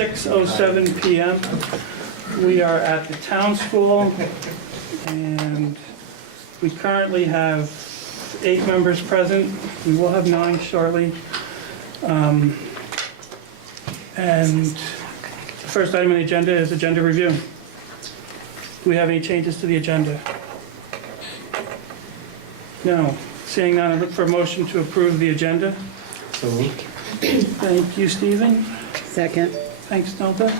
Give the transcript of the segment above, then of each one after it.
6:07 p.m. We are at the town school, and we currently have 8 members present. We will have 9 shortly. And the first item on the agenda is agenda review. Do we have any changes to the agenda? No. Seeing none, I look for a motion to approve the agenda. So moved. Thank you, Stephen. Second. Thanks, Nilda.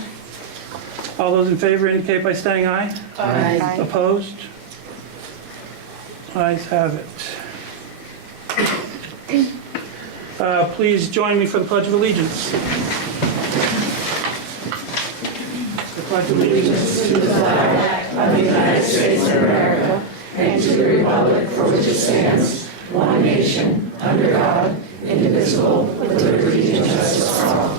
All those in favor indicate by saying aye. Aye. Opposed? Ayes have it. Please join me for the Pledge of Allegiance. The Pledge of Allegiance to the flag of the United States of America and to the republic for which it stands, one nation, under God, indivisible, with liberty and justice for all.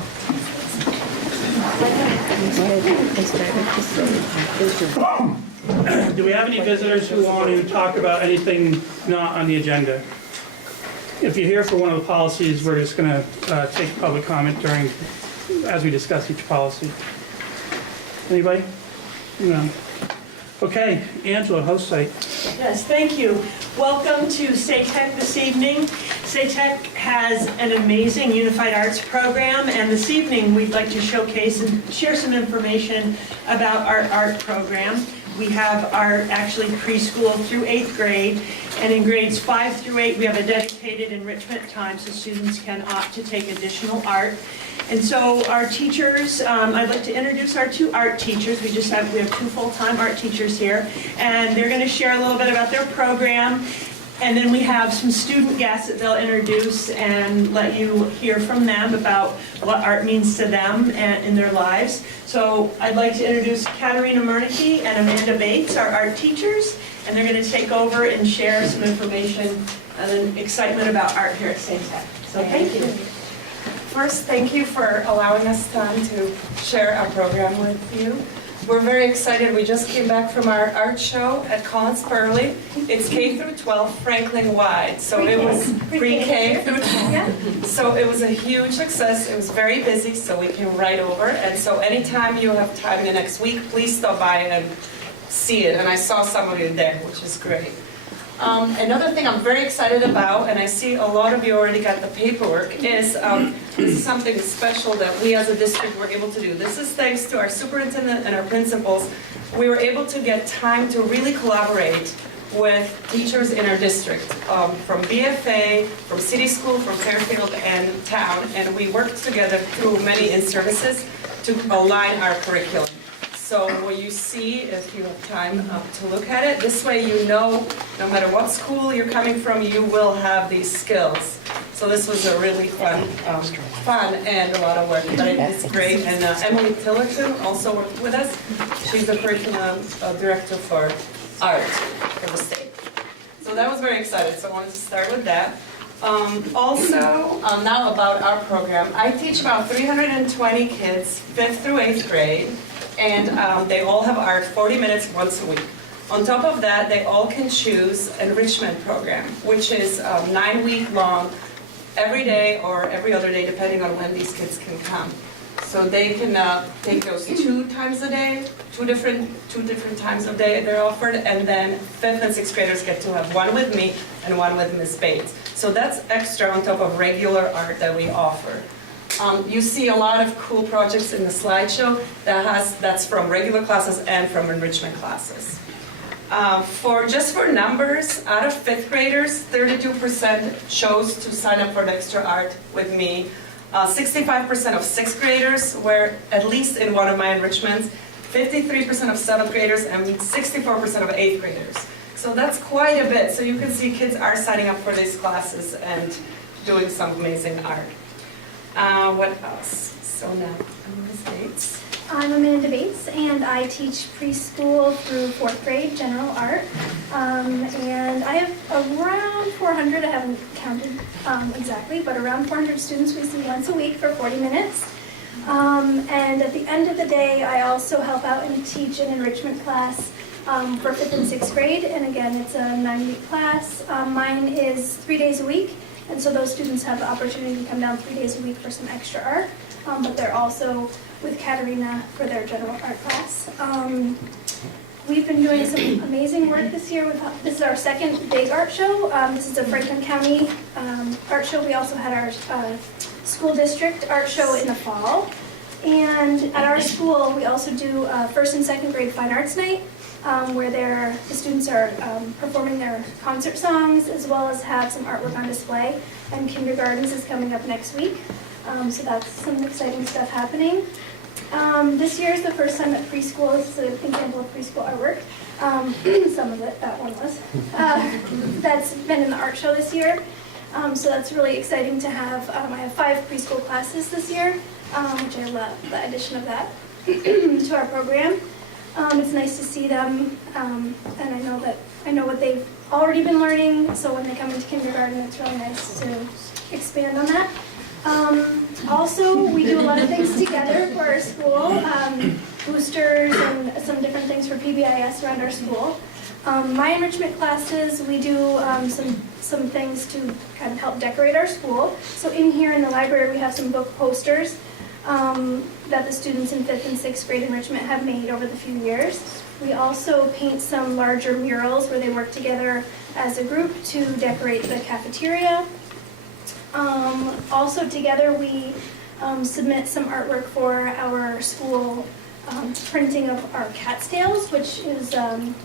Do we have any visitors who want to talk about anything not on the agenda? If you're here for one of the policies, we're just going to take public comment as we discuss each policy. Anybody? No. Okay, Angela, host site. Yes, thank you. Welcome to SATEC this evening. SATEC has an amazing unified arts program, and this evening we'd like to showcase and share some information about our art program. We have our actually preschool through 8th grade, and in grades 5 through 8 we have a dedicated enrichment time so students can opt to take additional art. And so our teachers, I'd like to introduce our 2 art teachers. We have 2 full-time art teachers here, and they're going to share a little bit about their program. And then we have some student guests that they'll introduce and let you hear from them about what art means to them and in their lives. So I'd like to introduce Katerina Murneke and Amanda Bates, our art teachers, and they're going to take over and share some information and excitement about art here at SATEC. So thank you. First, thank you for allowing us time to share our program with you. We're very excited. We just came back from our art show at Collins Pearly. It's K through 12, Franklin wide. So it was pre-K through 12. Yeah. So it was a huge success. It was very busy, so we came right over. And so anytime you have time the next week, please stop by and see it. And I saw some of you there, which is great. Another thing I'm very excited about, and I see a lot of you already got the paperwork, is this is something special that we as a district were able to do. This is thanks to our superintendent and our principals. We were able to get time to really collaborate with teachers in our district, from BFA, from city school, from Fairfield and town, and we worked together through many in-services to align our curriculum. So what you see, if you have time to look at it, this way you know, no matter what school you're coming from, you will have these skills. So this was a really fun and a lot of work, but it's great. And Emily Tillerton also worked with us. She's the curriculum director for art for the state. So that was very exciting, so I wanted to start with that. Now about our program. I teach about 320 kids, 5th through 8th grade. And they all have art 40 minutes once a week. On top of that, they all can choose an enrichment program, which is 9-week long, every day or every other day, depending on when these kids can come. So they can take those 2 times a day, two different times a day they're offered, and then 5th and 6th graders get to have one with me and one with Ms. Bates. So that's extra on top of regular art that we offer. You see a lot of cool projects in the slideshow that's from regular classes and from enrichment classes. Just for numbers, out of 5th graders, 32% chose to sign up for the extra art with me. 65% of 6th graders were at least in one of my enrichments, 53% of 7th graders, and 64% of 8th graders. So that's quite a bit. So you can see kids are signing up for these classes and doing some amazing art. What else? So now, Ms. Bates. I'm Amanda Bates, and I teach preschool through 4th grade general art. And I have around 400, I haven't counted exactly, but around 400 students we see once a week for 40 minutes. And at the end of the day, I also help out and teach an enrichment class for 5th and 6th grade. And again, it's a 9-week class. Mine is 3 days a week. And so those students have the opportunity to come down 3 days a week for some extra art. but they're also with Katerina for their general art class. We've been doing some amazing work this year. This is our second big art show. This is a Franklin County art show. We also had our school district art show in the fall. And at our school, we also do first and second grade fine arts night, where the students are performing their concert songs, as well as have some artwork on display. And kindergartens is coming up next week. So that's some exciting stuff happening. This year is the first time at preschool. This is an example of preschool artwork. Some of it, that one was. That's been in the art show this year. So that's really exciting to have. I have 5 preschool classes this year, which I love the addition of that to our program. It's nice to see them, and I know what they've already been learning, so when they come into kindergarten, it's really nice to expand on that. Also, we do a lot of things together for our school, boosters and some different things for PBIS around our school. My enrichment classes, we do some things to kind of help decorate our school. So in here in the library, we have some book posters that the students in 5th and 6th grade enrichment have made over the few years. We also paint some larger murals where they work together as a group to decorate the cafeteria. Also together we submit some artwork for our school printing of our Cat's Tales, which is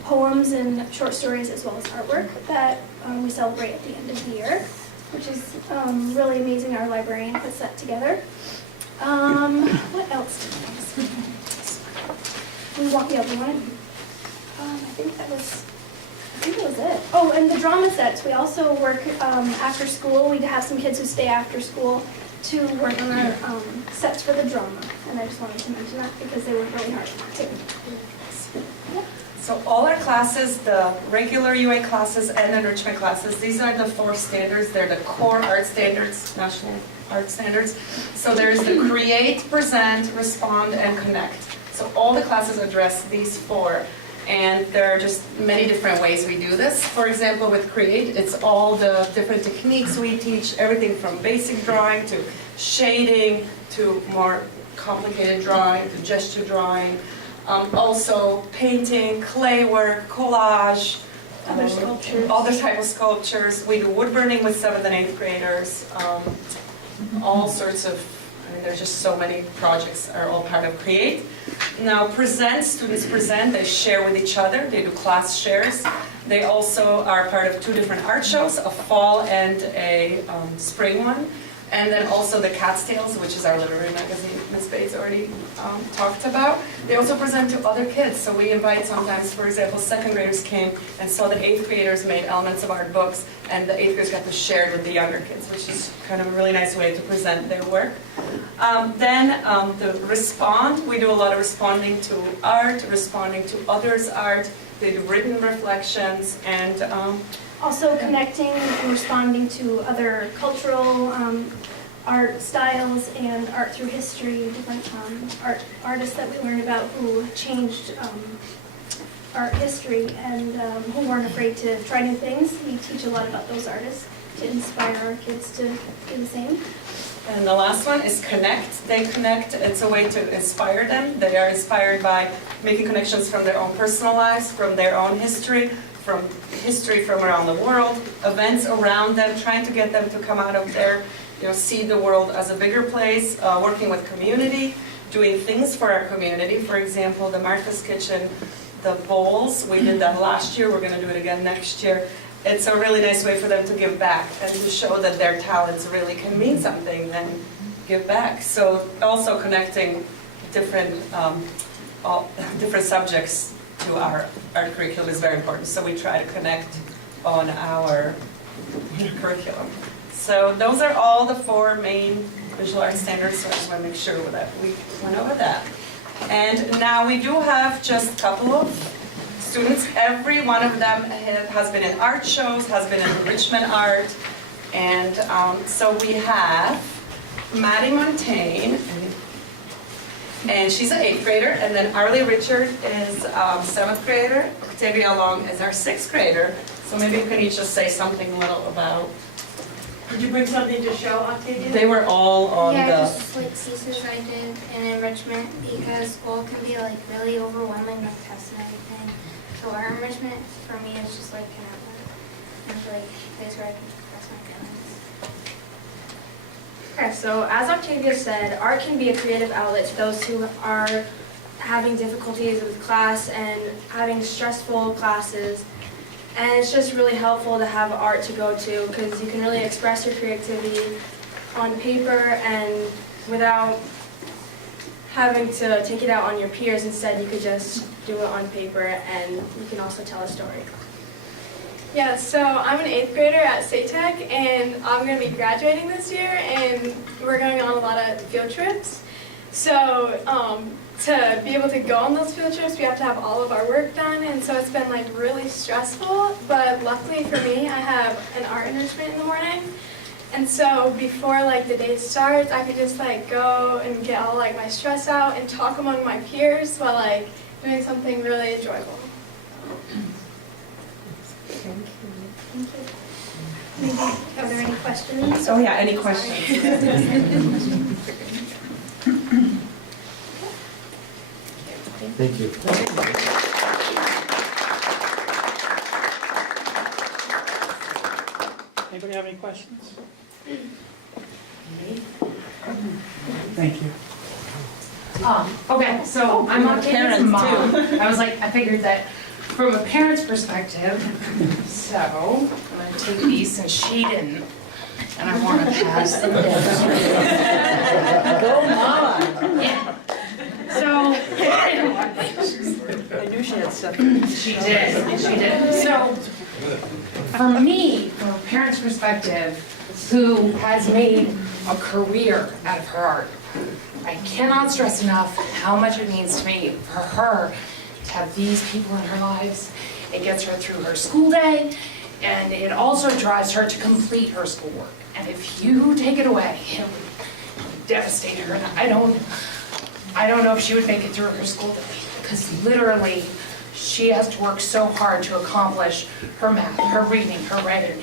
poems and short stories as well as artwork that we celebrate at the end of the year, which is really amazing. Our librarian puts that together. What else did we want? I think that was it. Oh, and the drama sets. We also work after school. We have some kids who stay after school to work on our sets for the drama. And I just wanted to mention that because they work really hard too. Yeah. So all our classes, the regular UA classes and enrichment classes, these are the 4 standards. They're the core art standards, national art standards. So there's the create, present, respond, and connect. So all the classes address these 4. And there are just many different ways we do this. For example, with create, it's all the different techniques we teach, everything from basic drawing to shading to more complicated drawing to gesture drawing. Also painting, clay work, collage, Other sculptures. other type of sculptures. We do wood burning with 7th and 8th graders. All sorts of, there's just so many projects are all part of create. Now present, students present, they share with each other, they do class shares. They also are part of 2 different art shows, a fall and a spring one. And then also the Cat's Tales, which is our literary magazine Ms. Bates already talked about. They also present to other kids. So we invite sometimes, for example, 2nd graders came and saw the 8th graders made elements of art books, and the 8th graders got to share with the younger kids, which is kind of a really nice way to present their work. Then the respond, we do a lot of responding to art, responding to others' art. They do written reflections and Also connecting and responding to other cultural art styles and art through history, different artists that we learned about who changed art history and who weren't afraid to try new things. We teach a lot about those artists to inspire our kids to do the same. And the last one is connect. They connect, it's a way to inspire them. They are inspired by making connections from their own personal lives, from their own history from around the world, events around them, trying to get them to come out of there, see the world as a bigger place, working with community, doing things for our community. For example, the Martha's Kitchen, the bowls, we did that last year, we're going to do it again next year. It's a really nice way for them to give back and to show that their talents really can mean something and give back. So also connecting different subjects to our curriculum is very important. So we try to connect on our curriculum. So those are all the 4 main visual arts standards. So I just want to make sure that we went over that. And now we do have just a couple of students. Every one of them has been in art shows, has been in enrichment art. And so we have Maddie Montaigne, and she's an 8th grader, and then Arlie Richard is 7th grader. Octavia Long is our 6th grader. So maybe you can each just say something little about Did you bring something to show, Octavia? They were all on Yeah, the, just like thesis I did in enrichment because school can be like really overwhelming with tests and everything. So our enrichment for me is just like an outlet and like a place where I can express my feelings. Okay, so as Octavia said, art can be a creative outlet to those who are having difficulties with class and having stressful classes. And it's just really helpful to have art to go to because you can really express your creativity on paper and without having to take it out on your peers. Instead, you could just do it on paper and you can also tell a story. Yeah, so I'm an 8th grader at SATEC, and I'm going to be graduating this year, and we're going on a lot of field trips. So to be able to go on those field trips, we have to have all of our work done, and so it's been like really stressful, but luckily for me, I have an art enrichment in the morning. And so before like the day starts, I could just like go and get all like my stress out and talk among my peers while like doing something really enjoyable. Are there any questions? oh yeah, any questions? Thank you. Anybody have any questions? Thank you. Okay, so I'm not parents, Katie's mom. I was like, I figured that from a parent's perspective, so I'm gonna take these since she didn't, and I wanna pass them down. Go mama. Yeah. So, I knew she had stuff. she did. So, for me, from a parent's perspective, who has made a career out of her art, I cannot stress enough how much it means to me for her to have these people in her lives. It gets her through her school day, and it also drives her to complete her schoolwork. And if you take it away, it would devastate her. And I don't know if she would make it through her school day, because literally, she has to work so hard to accomplish her math, her reading, her writing.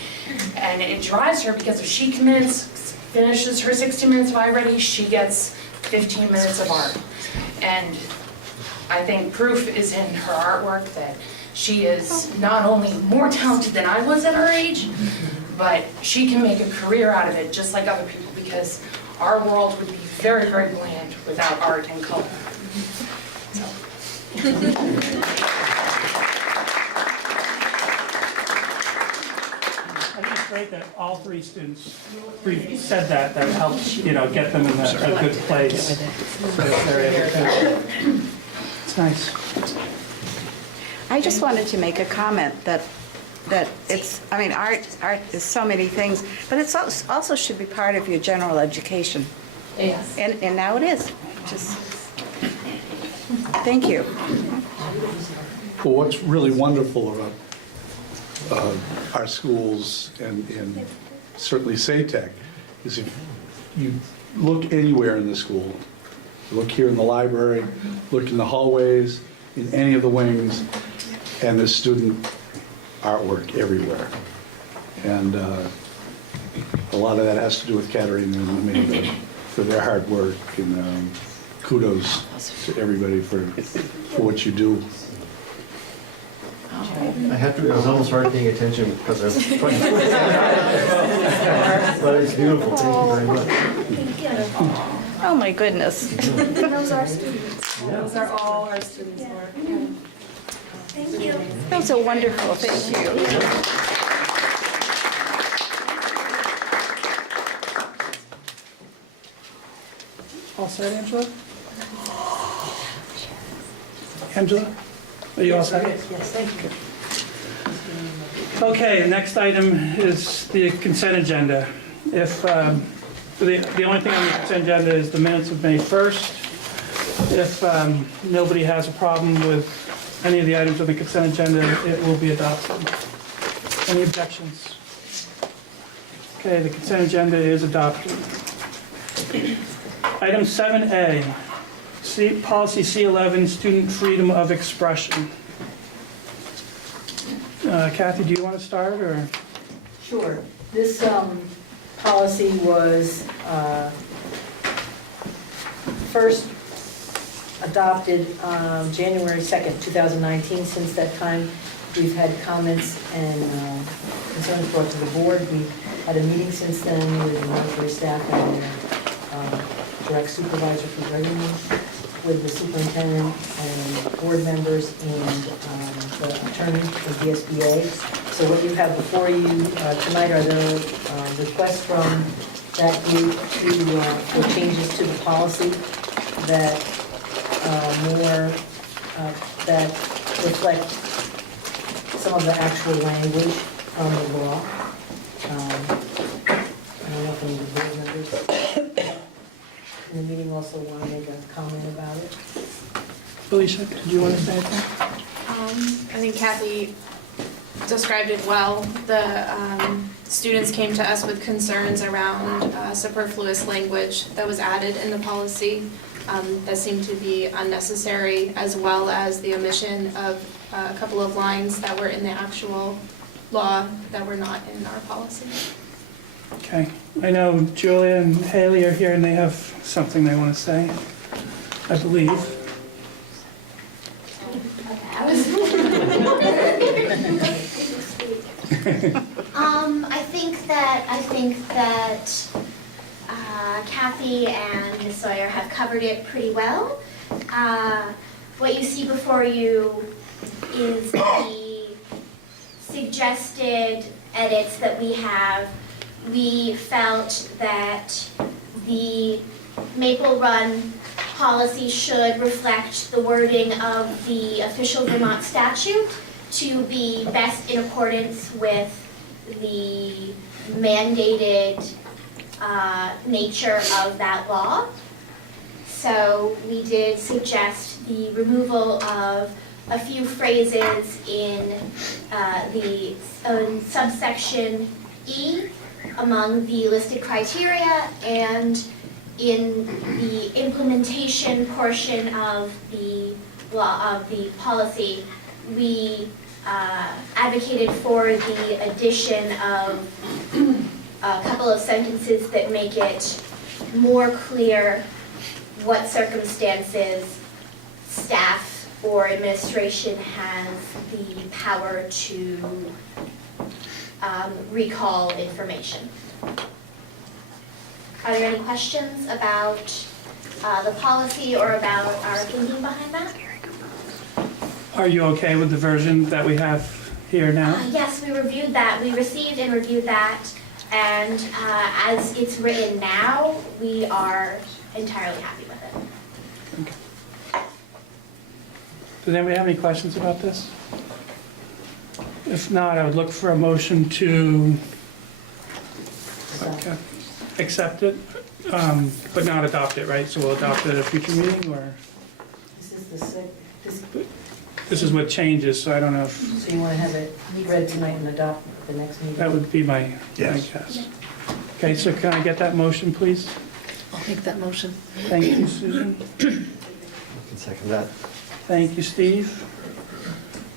And it drives her because if she finishes her 60 minutes of iReady, she gets 15 minutes of art. And I think proof is in her artwork that she is not only more talented than I was at her age, but she can make a career out of it just like other people, because our world would be very, very bland without art and color. So. I think it's great that all three students said that helps, get them in a good place. So that they're able to. It's nice. I just wanted to make a comment that it's, I mean, art is so many things, but it's also should be part of your general education. Yes. And now it is. Just, thank you. Well, what's really wonderful about our schools and certainly SATEC is if you look anywhere in the school, look here in the library, look in the hallways, in any of the wings, and there's student artwork everywhere. And a lot of that has to do with Katerina and Amanda for their hard work, and kudos to everybody for what you do. I have to, I was almost hard paying attention because I was trying to. But it's beautiful, thank you very much. Thank you. Oh, my goodness. Those are students. Those are all our students' Yeah. work. Thank you. Those are wonderful, thank you. All set, Angela? Angela? Are you all set? Yes, thank you. Okay, the next item is the consent agenda. If, the only thing on the consent agenda is the minutes of May 1st. If nobody has a problem with any of the items on the consent agenda, it will be adopted. Any objections? Okay, the consent agenda is adopted. Item 7A, policy C11, student freedom of expression. Kathy, do you want to start, or? Sure. This policy was first adopted January 2nd, 2019. Since that time, we've had comments and concerns brought to the board. We've had a meeting since then with the monetary staff and direct supervisor for readiness, with the superintendent and board members and the attorney from the SBA. So what you have before you tonight are the requests from that group for changes to the policy that that reflect some of the actual language from the law. I don't know if any of the board members in the meeting also want to make a comment about it. Felicia, did you want to say anything? I think Kathy described it well. The students came to us with concerns around superfluous language that was added in the policy that seemed to be unnecessary, as well as the omission of a couple of lines that were in the actual law that were not in our policy. Okay, I know Julia and Haley are here and they have something they want to say, I believe. I think that Kathy and Ms. Sawyer have covered it pretty well. What you see before you is the suggested edits that we have. We felt that the Maple Run policy should reflect the wording of the official Vermont statute to be best in accordance with the mandated nature of that law. So we did suggest the removal of a few phrases in subsection E among the listed criteria, and in the implementation portion of the law of the policy, we advocated for the addition of a couple of sentences that make it more clear what circumstances staff or administration has the power to recall information. Are there any questions about the policy or about our thinking behind that? Are you okay with the version that we have here now? Yes, we reviewed that. We received and reviewed that, and as it's written now, we are entirely happy with it. Okay. Does anybody have any questions about this? If not, I would look for a motion to accept it, but not adopt it, right? So we'll adopt it at a future meeting, or? This is what changes, so I don't know if... So you want to have it read tonight and adopt the next meeting? That would be my guess. Okay, so can I get that motion, please? I'll make that motion. Thank you, Susan. I can second that. Thank you, Steve.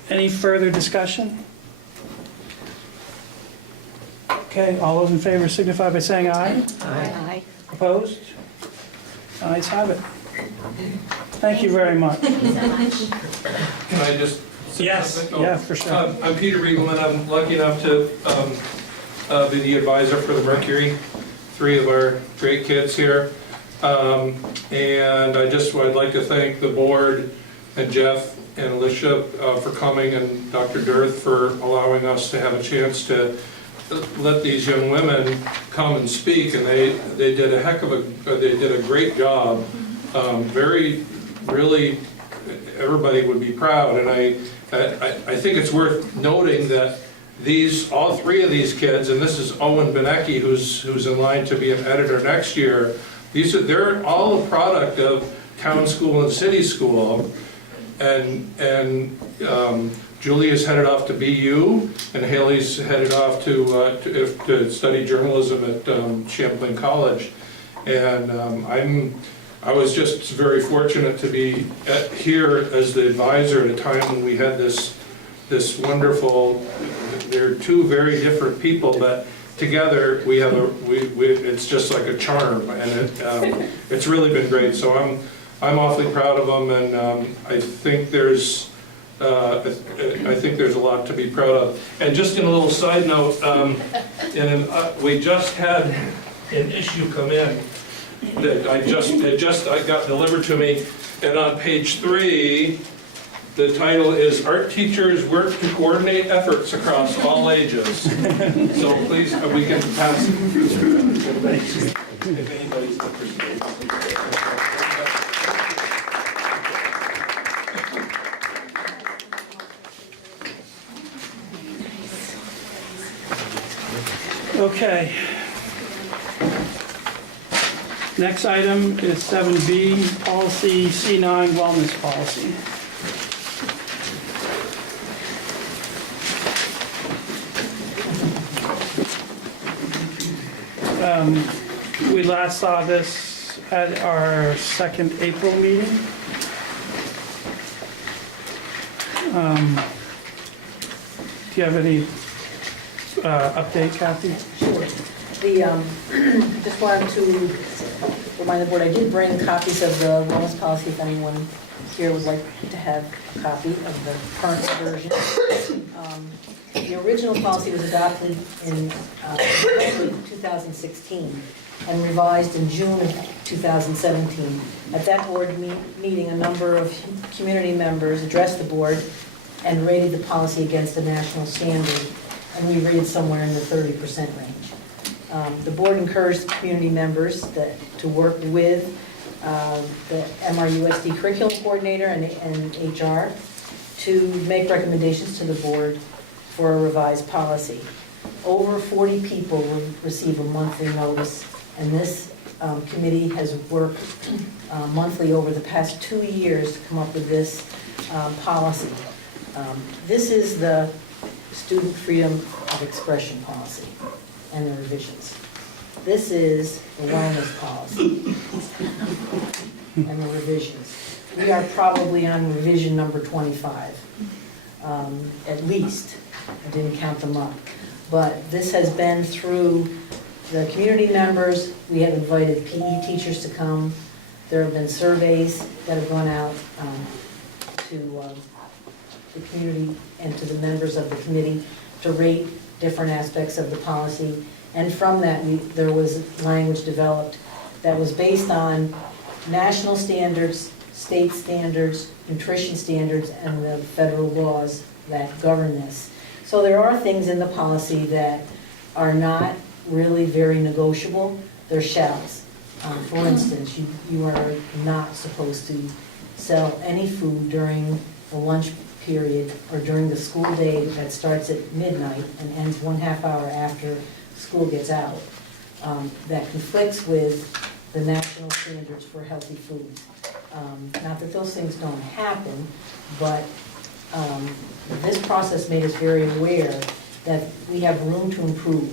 Any further discussion? Okay, all those in favor signify by saying aye. Aye. Opposed? Ayes have it. Thank you very much. Thank you so much. Can I just say Yes, something? yeah, for sure. I'm Peter Riegelman. I'm lucky enough to be the advisor for the Mercury, 3 of our great kids here. And I'd like to thank the board and Jeff and Alicia for coming, and Dr. Dirth for allowing us to have a chance to let these young women come and speak, and they did a great job. Really, everybody would be proud, and I think it's worth noting that all 3 of these kids, and this is Owen Benecki, who's in line to be an editor next year. They're all a product of town school and city school, and Julia's headed off to BU, and Haley's headed off to study journalism at Champlain College. And I was just very fortunate to be here as the advisor at a time when we had this wonderful. They're 2 very different people, but together, we have it's just like a charm, and it's really been great. So I'm awfully proud of them, and I think there's a lot to be proud of. And just in a little side note, we just had an issue come in that I got delivered to me, and on page 3, the title is "Art Teachers Work to Coordinate Efforts Across All Ages." So please, we can pass it if anybody's interested. Okay. Next item is 7B, policy C9, wellness policy. We last saw this at our second April meeting. Do you have any update, Kathy? Sure. Just wanted to remind the board, I did bring copies of the wellness policy if anyone here would like to have a copy of the current version. The original policy was adopted in 2016 and revised in June of 2017. At that board meeting, a number of community members addressed the board and rated the policy against the national standard, and we rated somewhere in the 30% range. The board encouraged community members to work with the MRUSD curriculum coordinator and HR to make recommendations to the board for a revised policy. Over 40 people will receive a monthly notice, and this committee has worked monthly over the past 2 years to come up with this policy. This is the student freedom of expression policy and the revisions. This is the wellness policy and the revisions. We are probably on revision number 25, at least. I didn't count them up. But this has been through the community members. We have invited PE teachers to come. There have been surveys that have gone out to the community and to the members of the committee to rate different aspects of the policy. And from that, there was language developed that was based on national standards, state standards, nutrition standards, and the federal laws that govern this. So there are things in the policy that are not really very negotiable. They're shalls. For instance, you are not supposed to sell any food during the lunch period or during the school day that starts at midnight and ends 1/2 hour after school gets out. That conflicts with the national standards for healthy foods. Not that those things don't happen, but this process made us very aware that we have room to improve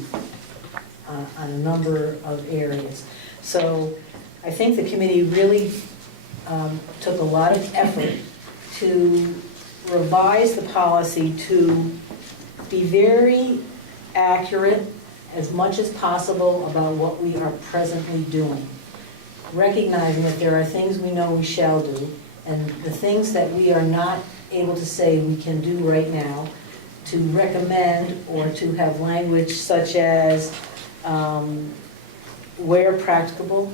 on a number of areas. So I think the committee really took a lot of effort to revise the policy to be very accurate as much as possible about what we are presently doing, recognizing that there are things we know we shall do, and the things that we are not able to say we can do right now, to recommend or to have language such as where practicable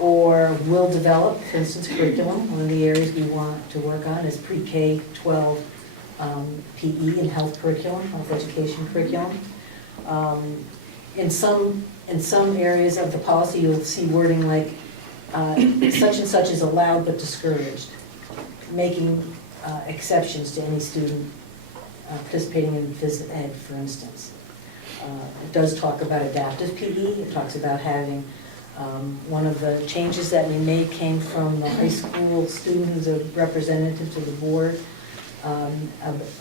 or will develop, for instance, curriculum. One of the areas we want to work on is pre-K-12 PE and health curriculum, health education curriculum. In some areas of the policy, you'll see wording like such and such is allowed but discouraged, making exceptions to any student participating in phys ed, for instance. It does talk about adaptive PE. It talks about having one of the changes that we made came from the high school student who's a representative to the board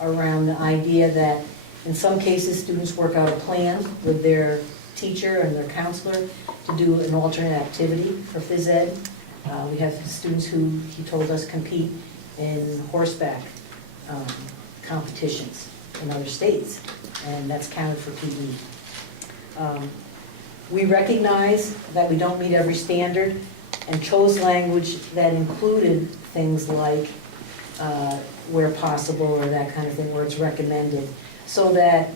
around the idea that in some cases students work out a plan with their teacher and their counselor to do an alternate activity for phys ed. We have students who, he told us, compete in horseback competitions in other states, and that's counted for PE. We recognize that we don't meet every standard and chose language that included things like where possible or that kind of thing, where it's recommended. So that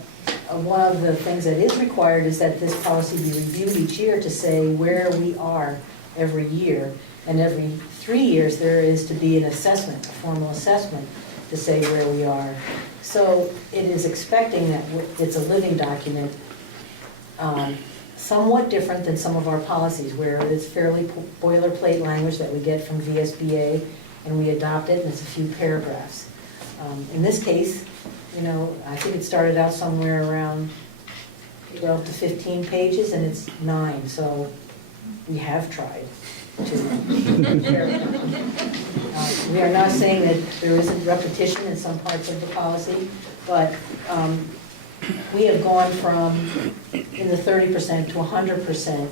one of the things that is required is that this policy be reviewed each year to say where we are every year. And every 3 years, there is to be an assessment, a formal assessment, to say where we are. So it is expecting that it's a living document, somewhat different than some of our policies, where it's fairly boilerplate language that we get from VSBA, and we adopt it, and it's a few paragraphs. In this case, you know, I think it started out somewhere around 12 to 15 pages, and it's 9, so we have tried to. We are not saying that there isn't repetition in some parts of the policy, but we have gone from in the 30% to 100%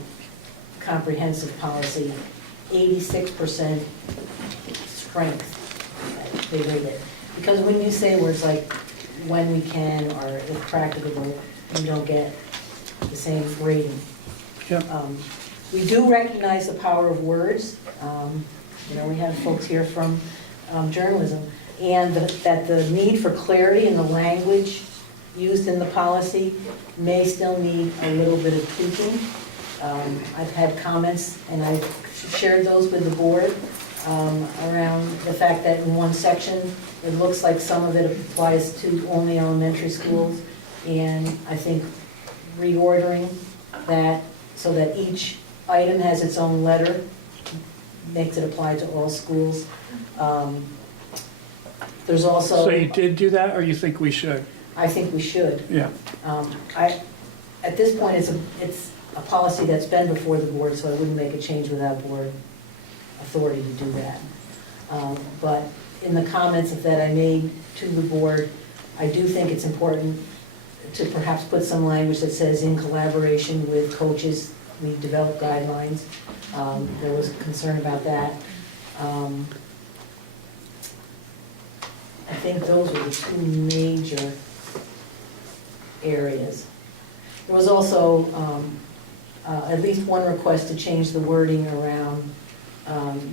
comprehensive policy, 86% strength, they rate it. Because when you say words like when we can or if practicable, you don't get the same rating. Yeah. We do recognize the power of words. You know, we have folks here from journalism, and that the need for clarity in the language used in the policy may still need a little bit of tweaking. I've had comments, and I've shared those with the board, around the fact that in one section, it looks like some of it applies to only elementary schools, and I think reordering that so that each item has its own letter makes it apply to all schools. There's also... So you did do that, or you think we should? I think we should. Yeah. At this point, it's a policy that's been before the board, so I wouldn't make a change without board authority to do that. But in the comments that I made to the board, I do think it's important to perhaps put some language that says in collaboration with coaches, we develop guidelines. There was concern about that. I think those were the two major areas. There was also at least one request to change the wording around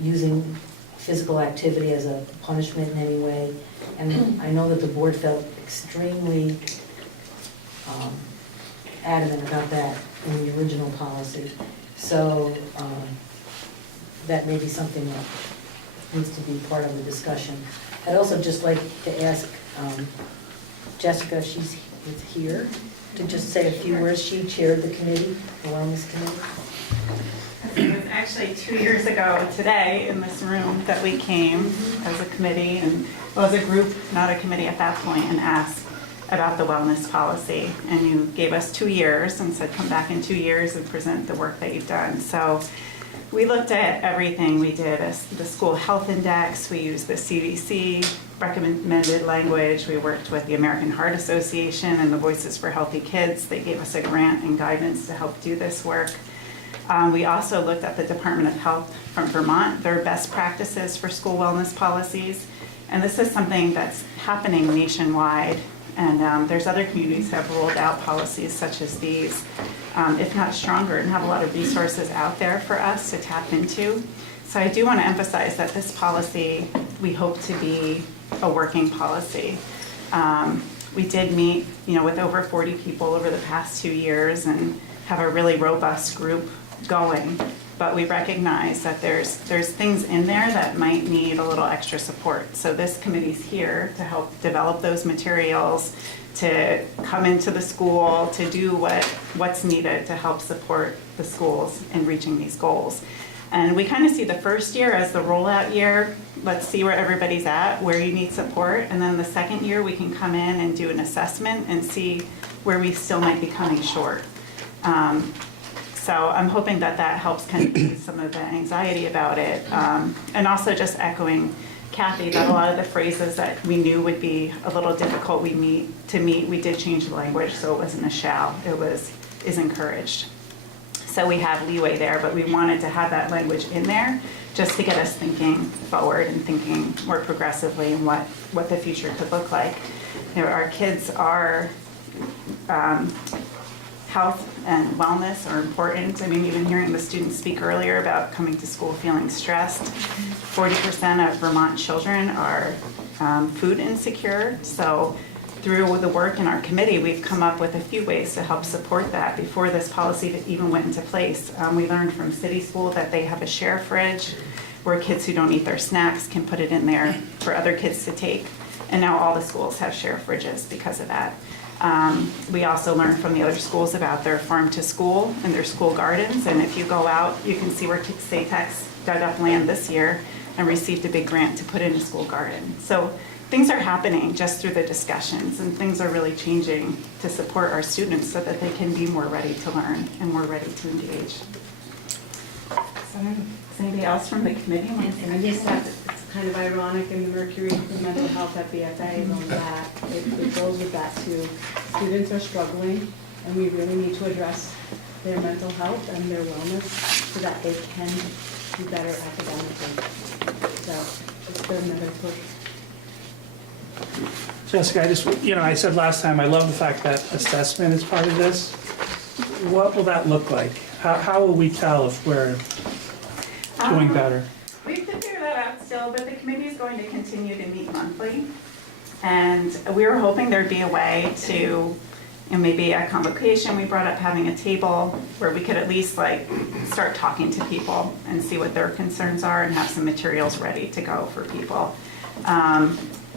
using physical activity as a punishment in any way. And I know that the board felt extremely adamant about that in the original policy. So that may be something that needs to be part of the discussion. I'd also just like to ask Jessica, she's here, to just say a few words. She chaired the committee, the wellness committee. It was actually 2 years ago today in this room that we came as a committee, and well, as a group, not a committee at that point, and asked about the wellness policy. And you gave us 2 years and said come back in 2 years and present the work that you've done. So we looked at everything. We did the school health index, we used the CDC recommended language, we worked with the American Heart Association and the Voices for Healthy Kids. They gave us a grant and guidance to help do this work. We also looked at the Department of Health from Vermont, their best practices for school wellness policies. And this is something that's happening nationwide. And there's other communities that have rolled out policies such as these, if not stronger, and have a lot of resources out there for us to tap into. So I do want to emphasize that this policy, we hope to be a working policy. We did meet, with over 40 people over the past 2 years and have a really robust group going. But we recognize that there's things in there that might need a little extra support. So this committee's here to help develop those materials, to come into the school, to do what's needed to help support the schools in reaching these goals. And we kind of see the first year as the rollout year. Let's see where everybody's at, where you need support. And then the second year we can come in and do an assessment and see where we still might be coming short. So I'm hoping that helps kind of ease some of the anxiety about it. And also just echoing Kathy, that a lot of the phrases that we knew would be a little difficult we did change the language, so it wasn't a shall, is encouraged. So we have leeway there, but we wanted to have that language in there just to get us thinking forward and thinking more progressively and what the future could look like. Our kids have health and wellness are important. I mean, even hearing the students speak earlier about coming to school feeling stressed. 40% of Vermont children are food insecure. So through the work in our committee, we've come up with a few ways to help support that. Before this policy even went into place, we learned from City School that they have a share fridge where kids who don't eat their snacks can put it in there for other kids to take. And now all the schools have share fridges because of that. We also learned from the other schools about their farm to school and their school gardens. And if you go out, you can see where Saytech's dug up land this year and received a big grant to put in a school garden. So things are happening just through the discussions, and things are really changing to support our students so that they can be more ready to learn and more ready to engage. So, is anybody else from the committee? I just thought it's kind of ironic in the Mercury for mental health at BFA on that. It goes with that too. Students are struggling, and we really need to address their mental health and their wellness so that they can do better academically. So it's been another push. Jessica, I said last time, I love the fact that assessment is part of this. What will that look like? How will we tell if we're doing better? We have to figure that out still, but the committee is going to continue to meet monthly. And we were hoping there'd be a way to, maybe at convocation, we brought up having a table where we could at least start talking to people and see what their concerns are and have some materials ready to go for people.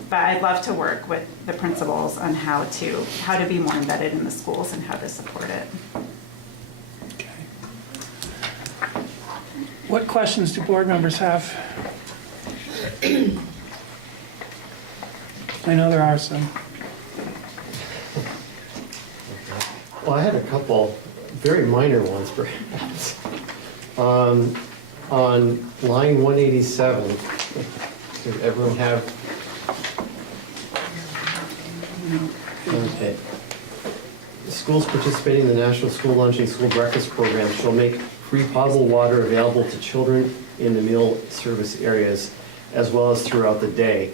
But I'd love to work with the principals on how to be more embedded in the schools and how to support it. Okay. What questions do board members have? I know there are some. Well, I had a couple very minor ones, perhaps. On line 187, did everyone have? Okay. Schools participating in the National School Lunch and School Breakfast Program shall make free potable water available to children in the meal service areas as well as throughout the day.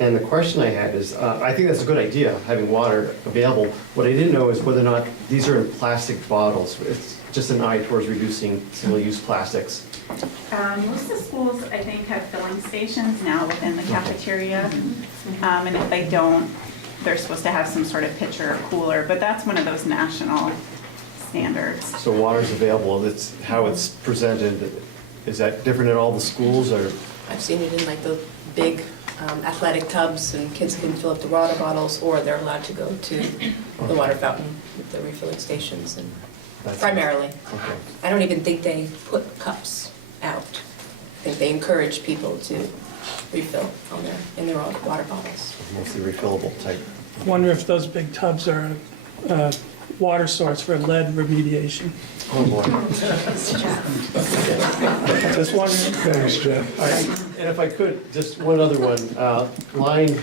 And the question I had is, I think that's a good idea, having water available. What I didn't know is whether or not these are in plastic bottles. It's just an eye towards reducing single-use plastics. Most of the schools, I think, have filling stations now within the cafeteria. And if they don't, they're supposed to have some sort of pitcher or cooler, but that's one of those national standards. So water's available, that's how it's presented. Is that different at all the schools, or? I've seen it in the big athletic tubs, and kids can fill up the water bottles, or they're allowed to go to the water fountain with the refilling stations, and primarily. Okay. I don't even think they put cups out. I think they encourage people to refill in their own water bottles. Mostly refillable type. Wonder if those big tubs are a water source for lead remediation. Oh, boy. Just wondering. Thanks, Jeff. All right. And if I could, just one other one. Line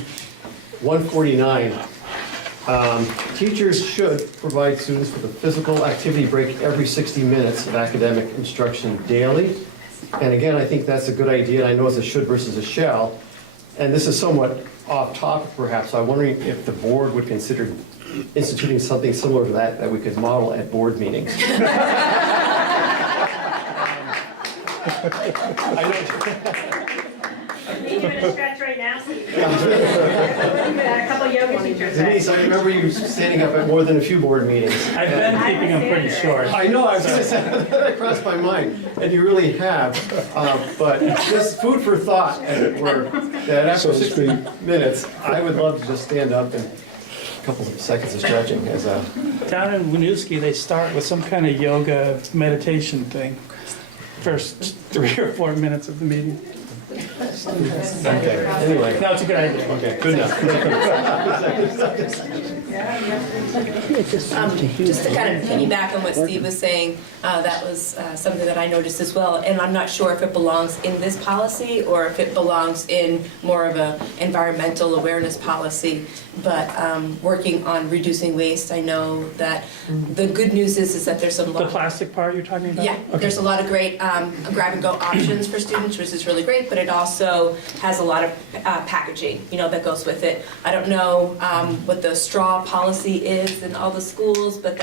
149. Teachers should provide students with a physical activity break every 60 minutes of academic instruction daily. And again, I think that's a good idea. I know it's a should versus a shall. And this is somewhat off topic perhaps. So I'm wondering if the board would consider instituting something similar to that we could model at board meetings. Need you in a stretch right now, Steve. A couple yoga teachers. Denise, I remember you standing up at more than a few board meetings. I've been keeping them pretty short. I know, I was going to say, that crossed my mind, and you really have. But just food for thought, as it were, that after 60 minutes, I would love to just stand up and a couple of seconds of stretching as a... Down in Winooski, they start with some kind of yoga meditation thing. First 3 or 4 minutes of the meeting. Okay, anyway. No, it's a good idea. Okay, good enough. Just to kind of piggyback on what Steve was saying, that was something that I noticed as well, and I'm not sure if it belongs in this policy or if it belongs in more of a environmental awareness policy, but working on reducing waste, I know that the good news is that there's some... The plastic part you're talking about? Yeah, Okay. there's a lot of great grab-and-go options for students, which is really great, but it also also has a lot of packaging, that goes with it. I don't know what the straw policy is in all the schools, but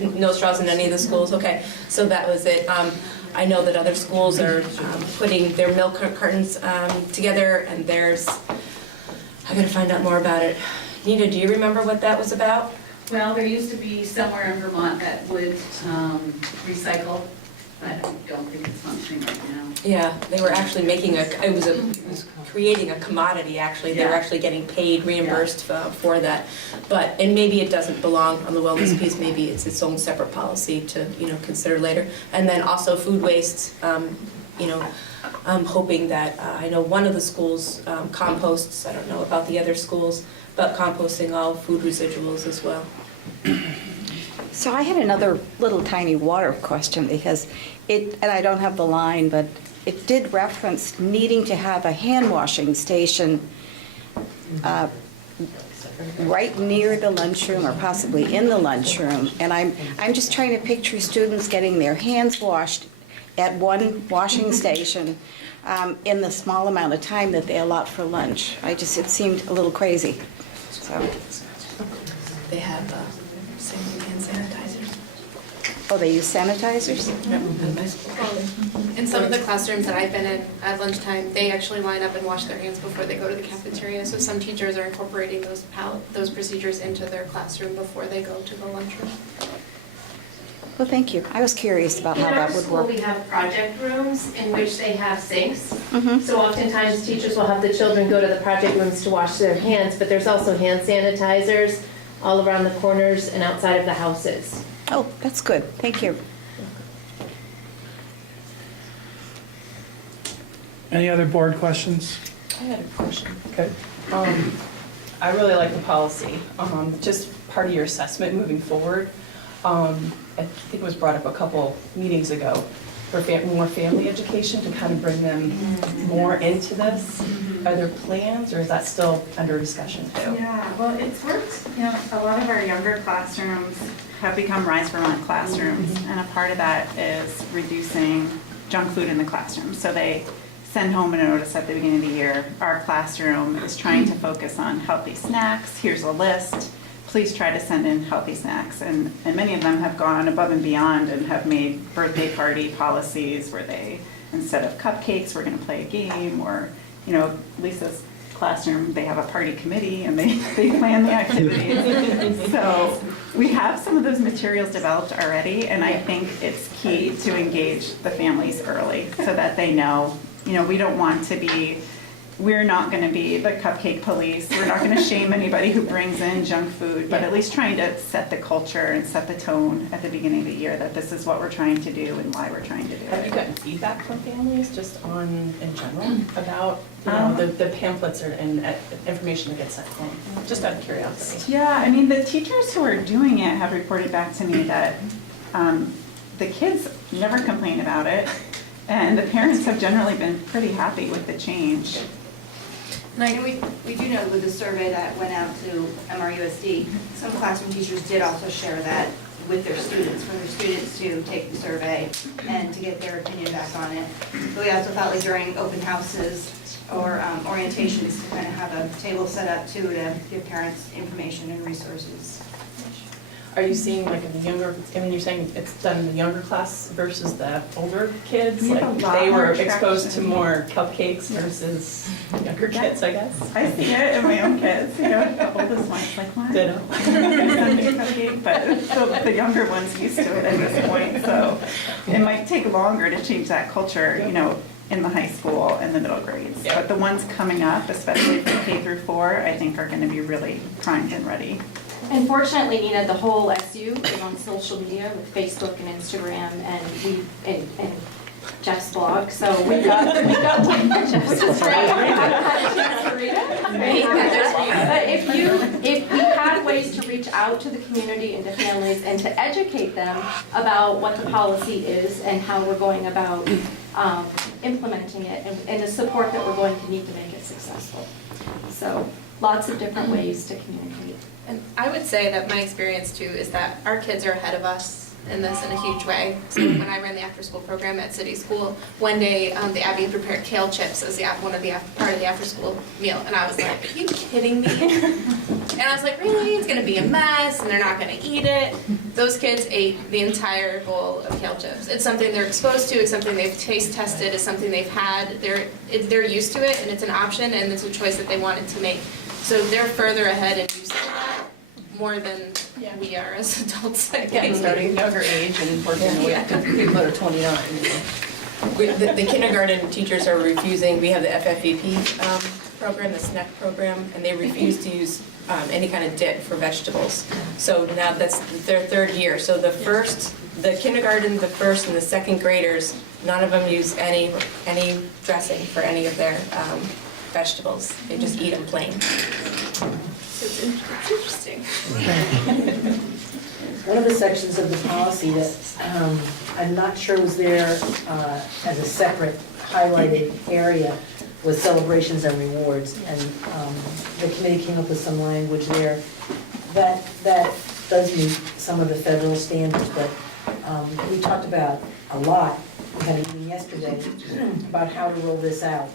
no straws in any of the schools, okay, so that was it. I know that other schools are putting their milk cartons together, and I gotta find out more about it. Nina, do you remember what that was about? Well, there used to be somewhere in Vermont that would recycle, but I don't think it's functioning right now. Yeah, they were actually making it was creating a commodity, actually. They were actually getting paid, reimbursed for that. And maybe it doesn't belong on the wellness piece, maybe it's its own separate policy to, consider later. And then also food waste, I'm hoping that, I know one of the schools composts, I don't know about the other schools, but composting all food residuals as well. So I had another little tiny water question because and I don't have the line, but it did reference needing to have a hand washing station right near the lunchroom or possibly in the lunchroom. And I'm just trying to picture students getting their hands washed at one washing station in the small amount of time that they allot for lunch. It seemed a little crazy. So they have hand sanitizers. Oh, they use sanitizers? Yep. In some of the classrooms that I've been in at lunchtime, they actually line up and wash their hands before they go to the cafeteria. So some teachers are incorporating those procedures into their classroom before they go to the lunchroom. Well, thank you. I was curious about how that would work. In our school, we have project rooms in which they have sinks. Mm-hmm. So oftentimes teachers will have the children go to the project rooms to wash their hands, but there's also hand sanitizers all around the corners and outside of the houses. Oh, that's good. Thank you. Any other board questions? I had a question. Okay. I really like the policy. Just part of your assessment moving forward. I think it was brought up a couple meetings ago for more family education to kind of bring them more into this. Are there plans, or is that still under discussion too? Yeah, well, it's worked. A lot of our younger classrooms have become Rise Vermont classrooms, and a part of that is reducing junk food in the classroom. So they send home a notice at the beginning of the year. Our classroom is trying to focus on healthy snacks. Here's a list. Please try to send in healthy snacks. And many of them have gone above and beyond and have made birthday party policies where they, instead of cupcakes, we're going to play a game, or, Lisa's classroom, they have a party committee and they plan the activities. So we have some of those materials developed already, and I think it's key to engage the families early so that they know, we don't want to be, we're not going to be the cupcake police. We're not going to shame anybody who brings in junk food, but at least trying to set the culture and set the tone at the beginning of the year that this is what we're trying to do and why we're trying to do it. Have you gotten feedback from families just in general about the pamphlets and information that gets sent home? Just out of curiosity. Yeah, the teachers who are doing it have reported back to me that the kids never complain about it, and the parents have generally been pretty happy with the change. And I know we do know with the survey that went out to MRUSD, some classroom teachers did also share that with their students, for their students to take the survey and to get their opinion back on it. But we also felt like during open houses or orientations to kind of have a table set up too to give parents information and resources. Are you seeing like in the younger, you're saying it's done in the younger class versus the older kids? Like they were exposed to more cupcakes versus younger kids, I guess? I see it in my own kids. The oldest one's like, what? Ditto. Cupcake, but the younger one's used to it at this point. So it might take longer to change that culture, in the high school and the middle grades. Yeah. But the ones coming up, especially from K through 4, I think are going to be really primed and ready. And fortunately, Nina, the whole SU is on social media with Facebook and Instagram and Jeff's blog. So we got which is great. But if we had ways to reach out to the community and to families and to educate them about what the policy is and how we're going about implementing it and the support that we're going to need to make it successful. So lots of different ways to communicate. And I would say that my experience too is that our kids are ahead of us in this in a huge way. So when I ran the after-school program at City School, one day the Abbey had prepared kale chips as part of the after-school meal, and I was like, "Are you kidding me?" And I was like, "Really? It's gonna be a mess, and they're not gonna eat it." Those kids ate the entire bowl of kale chips. It's something they're exposed to. It's something they've taste tested. It's something they've had. They're used to it, and it's an option, and it's a choice that they wanted to make. So they're further ahead in using that more than we are as adults. I Yeah, think. starting younger age and working their way up to people that are 29. The kindergarten teachers are refusing, we have the FFEP program, the SNEC program, and they refuse to use any kind of dip for vegetables. So now that's their third year. So the kindergarten, the first and the second graders, none of them use any dressing for any of their vegetables. They just eat them plain. It's interesting. One of the sections of the policy that I'm not sure was there as a separate highlighted area was celebrations and rewards. And the committee came up with some language there that does meet some of the federal standards. But we talked about a lot, we had a meeting yesterday, about how to roll this out.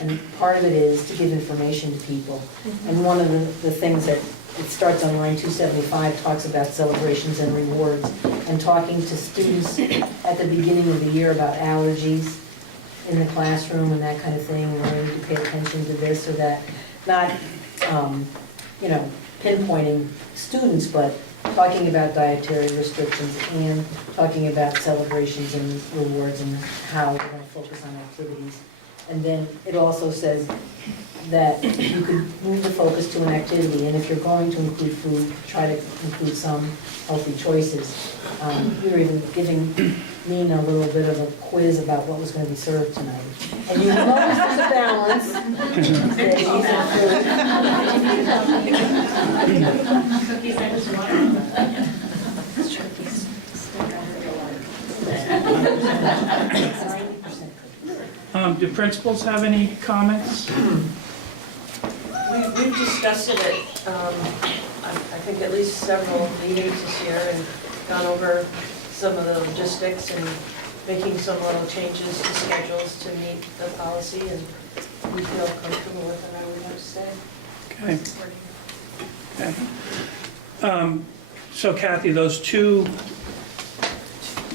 And part of it is to give information to people. And one of the things that it starts on line 275 talks about celebrations and rewards, and talking to students at the beginning of the year about allergies in the classroom and that kind of thing, and learning to pay attention to this or that. Not, pinpointing students, but talking about dietary restrictions and talking about celebrations and rewards and how we're going to focus on activities. And then it also says that you could move the focus to an activity, and if you're going to include food, try to include some healthy choices. You were even giving Nina a little bit of a quiz about what was going to be served tonight. And you notice there's a balance. Cookies, I just Do principals have any comments? We've discussed it at, I think at least several meetings this year and gone over some of the logistics and making some little changes to schedules to meet the policy, and we feel comfortable with it, I would have to say. Okay. So Kathy, those two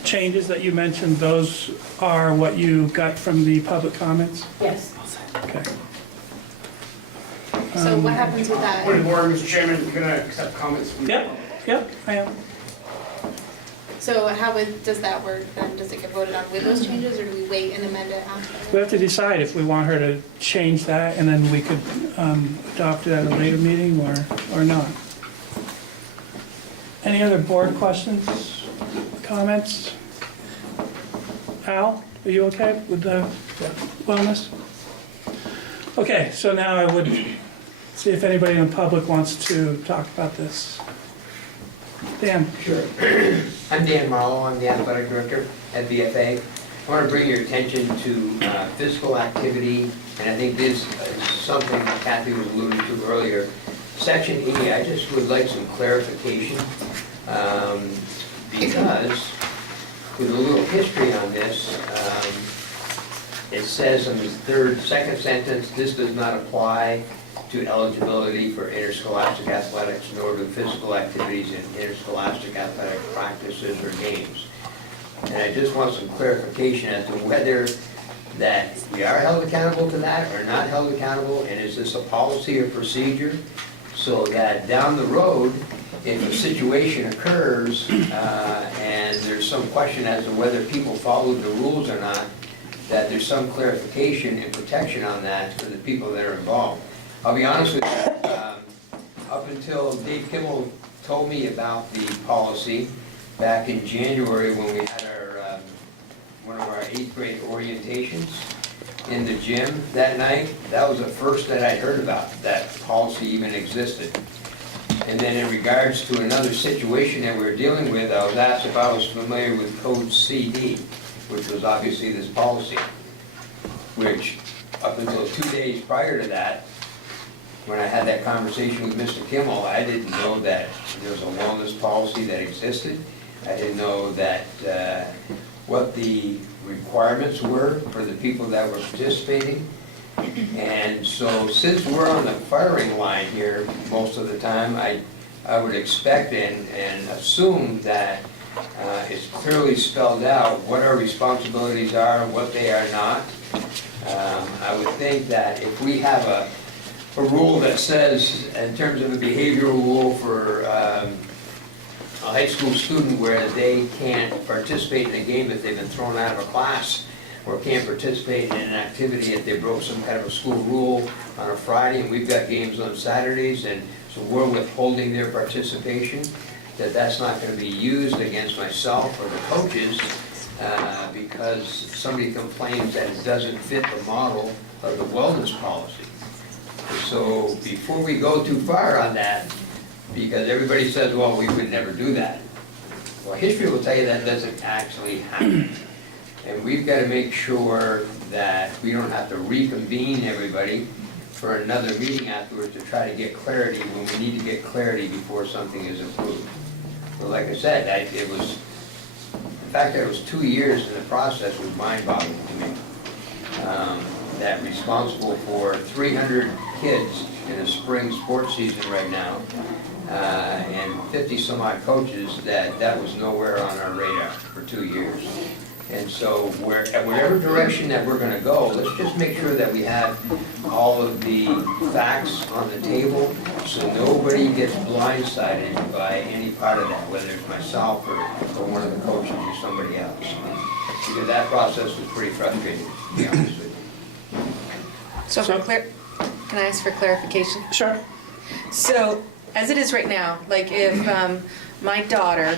changes that you mentioned, those are what you got from the public comments? Yes. Okay. So what happens with that? Point of order, Mr. Chairman, you're going to accept comments from... Yep, I am. So does that work then? Does it get voted on with those changes, or do we wait and amend it after? We have to decide if we want her to change that, and then we could adopt it at a later meeting or not. Any other board questions, comments? Al, are you okay with the wellness? Okay, so now I would see if anybody in the public wants to talk about this. Dan. Sure. I'm Dan Marlowe. I'm the athletic director at VFA. I want to bring your attention to physical activity, and I think this is something that Kathy was alluding to earlier. Section E, I just would like some clarification because with a little history on this, it says in the second sentence, this does not apply to eligibility for interscholastic athletics nor to physical activities in interscholastic athletic practices or games. And I just want some clarification as to whether that we are held accountable to that or not held accountable, and is this a policy or procedure so that down the road, if a situation occurs and there's some question as to whether people followed the rules or not, that there's some clarification and protection on that for the people that are involved. I'll be honest with you, up until Dave Kimmel told me about the policy back in January when we had our one of our 8th grade orientations in the gym that night, that was the first that I heard about that policy even existed. And then in regards to another situation that we were dealing with, I was asked if I was familiar with Code CD, which was obviously this policy, which up until 2 days prior to that, when I had that conversation with Mr. Kimmel, I didn't know that there was a wellness policy that existed. I didn't know that, what the requirements were for the people that were participating. And so since we're on the firing line here most of the time, I would expect and assume that it's clearly spelled out what our responsibilities are, what they are not. I would think that if we have a rule that says, in terms of a behavioral rule for a high school student where they can't participate in a game if they've been thrown out of a class, or can't participate in an activity if they broke some kind of a school rule on a Friday, and we've got games on Saturdays, and so we're withholding their participation, that's not going to be used against myself or the coaches because somebody complains that it doesn't fit the model of the wellness policy. So before we go too far on that, because everybody says, well, we would never do that. Well, history will tell you that doesn't actually happen. And we've got to make sure that we don't have to reconvene everybody for another meeting afterwards to try to get clarity when we need to get clarity before something is approved. But like I said, the fact that it was 2 years in the process was mind-boggling to me. That responsible for 300 kids in a spring sports season right now, and 50 some odd coaches, that was nowhere on our radar for 2 years. And so whatever direction that we're gonna go, let's just make sure that we have all of the facts on the table so nobody gets blindsided by any part of that, whether it's myself or one of the coaches or somebody else. Because that process was pretty frustrating, to be honest with you. So can I ask for clarification? Sure. So, as it is right now, like if my daughter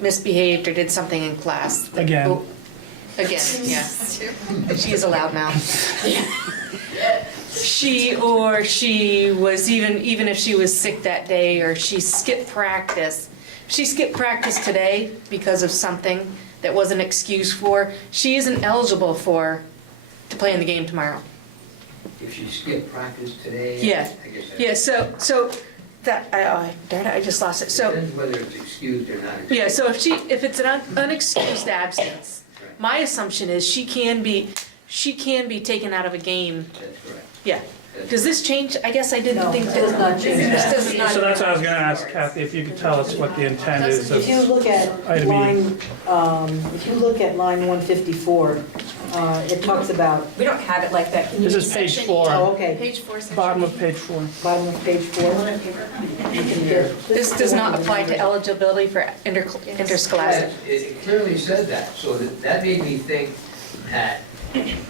misbehaved or did something in class. Again. Again, yeah. She is allowed now. She was, even if she was sick that day or she skipped practice. She skipped practice today because of something that wasn't excused for. She isn't eligible to play in the game tomorrow. If she skipped practice today, Yeah, I guess yeah. So that darn it, I just lost it. So depends whether it's excused or not excused. yeah, so if it's an unexcused absence, my assumption is she can be taken out of a game. That's correct. Yeah. Does this change? I guess I didn't think it does not change that. This does not. So that's what I was gonna ask Kathy, if you could tell us what the intent is of If you look at item E. line 154, it talks about. We don't have it like that. Can you This is page 4. Oh, okay. Page 4, section Bottom of page 4. Bottom of page 4. This does not apply to eligibility for interscholastic. It clearly said that, so that made me think that,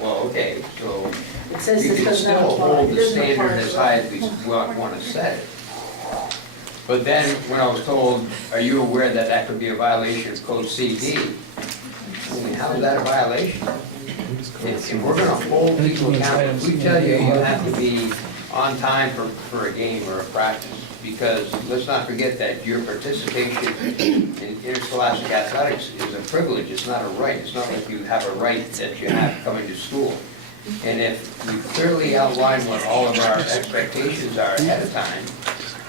well, okay, so It says we this can does not still apply. hold It the doesn't standard apply. as high as we want to set it. But then, when I was told, are you aware that that could be a violation of code CD? I mean, how is that a violation? If we're gonna hold people accountable, if we tell you you have to be on time for a game or a practice, because let's not forget that your participation in interscholastic athletics is a privilege, it's not a right. It's not like you have a right that you have coming to school. And if we clearly outline what all of our expectations are ahead of time,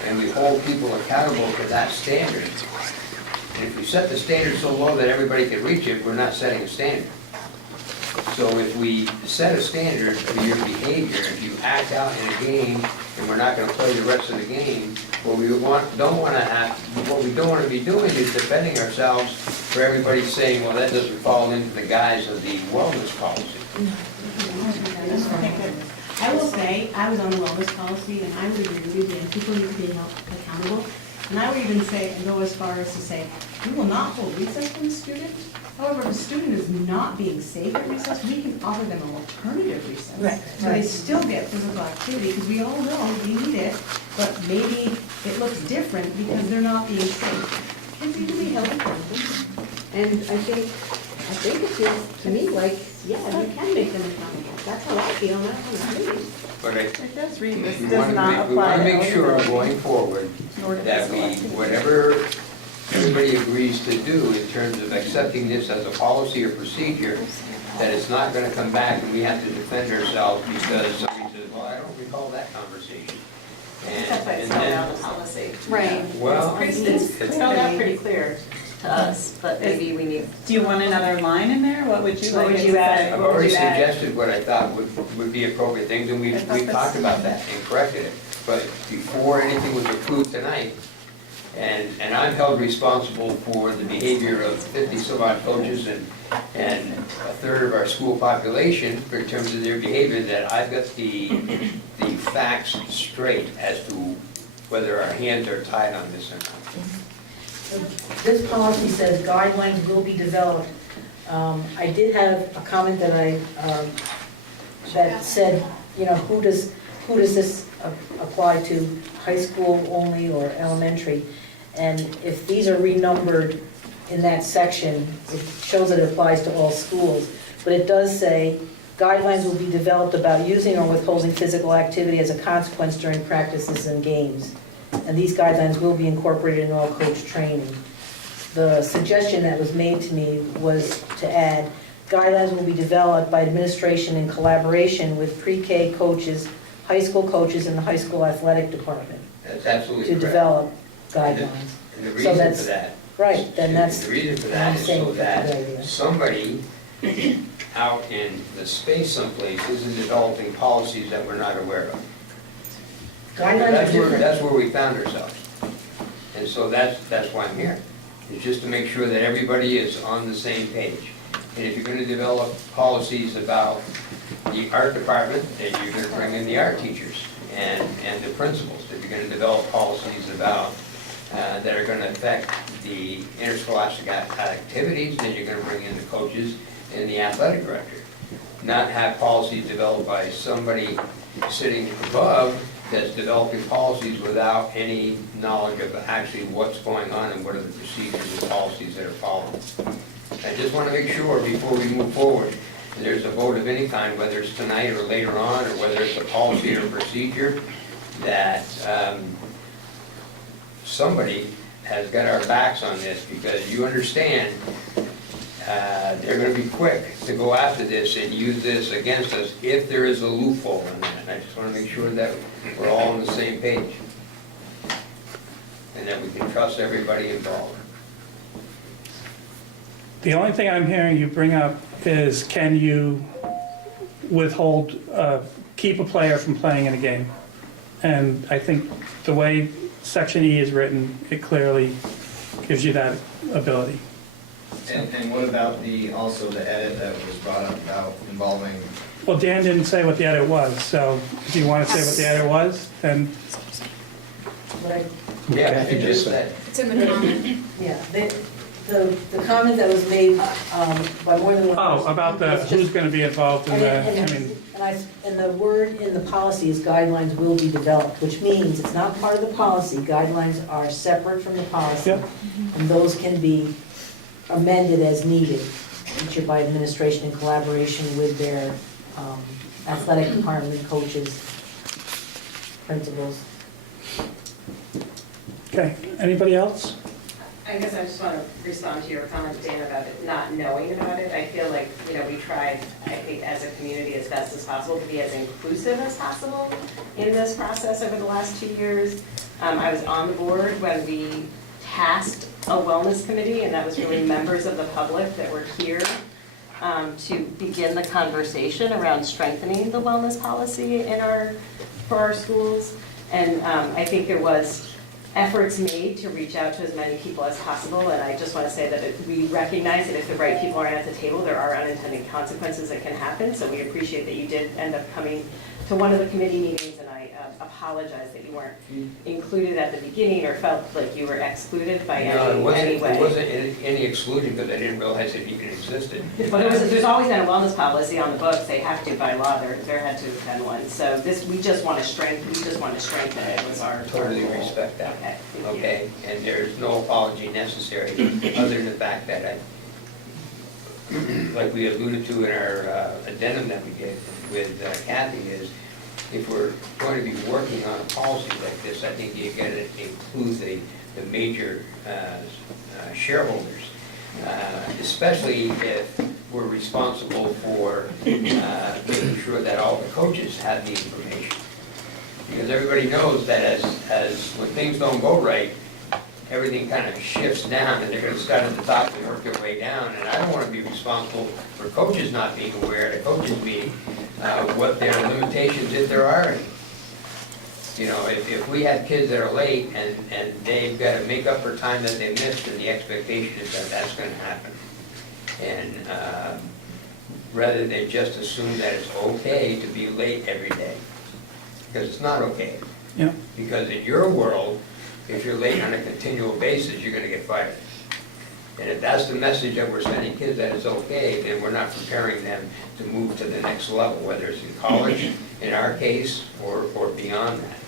and we hold people accountable to that standard, and if we set the standard so low that everybody can reach it, we're not setting a standard. So if we set a standard for your behavior, if you act out in a game and we're not gonna play the rest of the game, what we don't wanna be doing is defending ourselves for everybody saying, well, that doesn't fall into the guise of the wellness policy. I will say, I was on the wellness policy, and I would agree that people need to be held accountable. And I would even say, and go as far as to say, we will not hold recess from the student. However, if a student is not being safe at recess, we can offer them an alternative recess. Right. So they still get physical activity, because we all know we need it, but maybe it looks different because they're not being safe. Kids need to be held accountable. And I think it feels to me like, yeah, you can make them accountable. That's how I feel, that's how I feel. But It does read, this we does wanna not we apply wanna to make sure eligibility. going forward that we, whatever everybody agrees to do in terms of accepting this as a policy or procedure, that it's not gonna come back and we have to defend ourselves because somebody says, well, I don't recall that conversation. That's why it's And spelled then- out in the policy. Right. Well, It's spelled out pretty clear to us, but maybe we need. Do you want another line in there? What would you What like? would you add? I've already suggested what I thought would be appropriate things, and we talked about that and corrected it. But before anything was approved tonight, and I'm held responsible for the behavior of 50 some odd coaches and a third of our school population in terms of their behavior, that I've got the facts straight as to whether our hands are tied on this or not. This policy says guidelines will be developed. I did have a comment that that said, you know, who does this apply to, high school only or elementary? And if these are renumbered in that section, it shows that it applies to all schools. But it does say, guidelines will be developed about using or withholding physical activity as a consequence during practices and games. And these guidelines will be incorporated in all coach training. The suggestion that was made to me was to add, guidelines will be developed by administration in collaboration with pre-K coaches, high school coaches, and the high school athletic department. That's absolutely To correct. develop guidelines. And the So reason that's- for that. Right, then that's, The reason for I'm that is saying so that's a good that idea. somebody out in the space someplace isn't developing policies that we're not aware of. Guidelines are different. That's where we found ourselves. And so that's why I'm here. It's just to make sure that everybody is on the same page. And if you're gonna develop policies about the art department, then you're gonna bring in the art teachers and the principals. If you're gonna develop policies about, that are gonna affect the interscholastic activities, then you're gonna bring in the coaches and the athletic director. Not have policies developed by somebody sitting above that's developing policies without any knowledge of actually what's going on and what are the procedures and policies that are followed. I just want to make sure before we move forward, that there's a vote of any kind, whether it's tonight or later on, or whether it's a policy or procedure, that somebody has got our backs on this, because you understand they're going to be quick to go after this and use this against us if there is a loophole in that. And I just want to make sure that we're all on the same page and that we can trust everybody involved. The only thing I'm hearing you bring up is, can you withhold, keep a player from playing in a game? And I think the way Section E is written, it clearly gives you that ability. And what about also the edit that was brought up about involving? Well, Dan didn't say what the edit was, so if you want to say what the edit was, then Yeah, Kathy it just just said. It's in the comment. Yeah, the comment that was made by more than one person. about the, who's going to be involved in the, I mean, And the word in the policy is guidelines will be developed, which means it's not part of the policy. Guidelines are separate from the policy. Yep. And those can be amended as needed, each by administration in collaboration with their athletic department coaches, principals. okay, anybody else? I guess I just want to respond to your comment, Dan, about it, not knowing about it. I feel like, we tried, I think, as a community as best as possible to be as inclusive as possible in this process over the last 2 years. I was on the board when we tasked a wellness committee, and that was really members of the public that were here to begin the conversation around strengthening the wellness policy for our schools. And I think there was efforts made to reach out to as many people as possible, and I just want to say that we recognize that if the right people aren't at the table, there are unintended consequences that can happen, so we appreciate that you did end up coming to one of the committee meetings, and I apologize that you weren't included at the beginning or felt like you were excluded by any way. There wasn't any exclusion, because I didn't realize it even existed. Well, there's always been a wellness policy on the books. They have to by law. There had to have been one. So we just want to strengthen it. Was our Totally goal. respect that. Okay. Thank you. Okay, and there's no apology necessary, other than the fact that like we alluded to in our addendum that we did with Kathy, is if we're going to be working on a policy like this, I think you got to include the major shareholders, especially if we're responsible for making sure that all the coaches have the information. Because everybody knows that as when things don't go right, everything kind of shifts down, and they're gonna start at the top and work their way down. And I don't wanna be responsible for coaches not being aware, the coaches being, what their limitations, if there are any. You know, if we have kids that are late and they've gotta make up for time that they missed, then the expectation is that that's gonna happen. And, rather than just assume that it's okay to be late every day, because it's not okay. Yeah. Because in your world, if you're late on a continual basis, you're gonna get fired. And if that's the message that we're sending kids, that it's okay, then we're not preparing them to move to the next level, whether it's in college, in our case, or beyond that.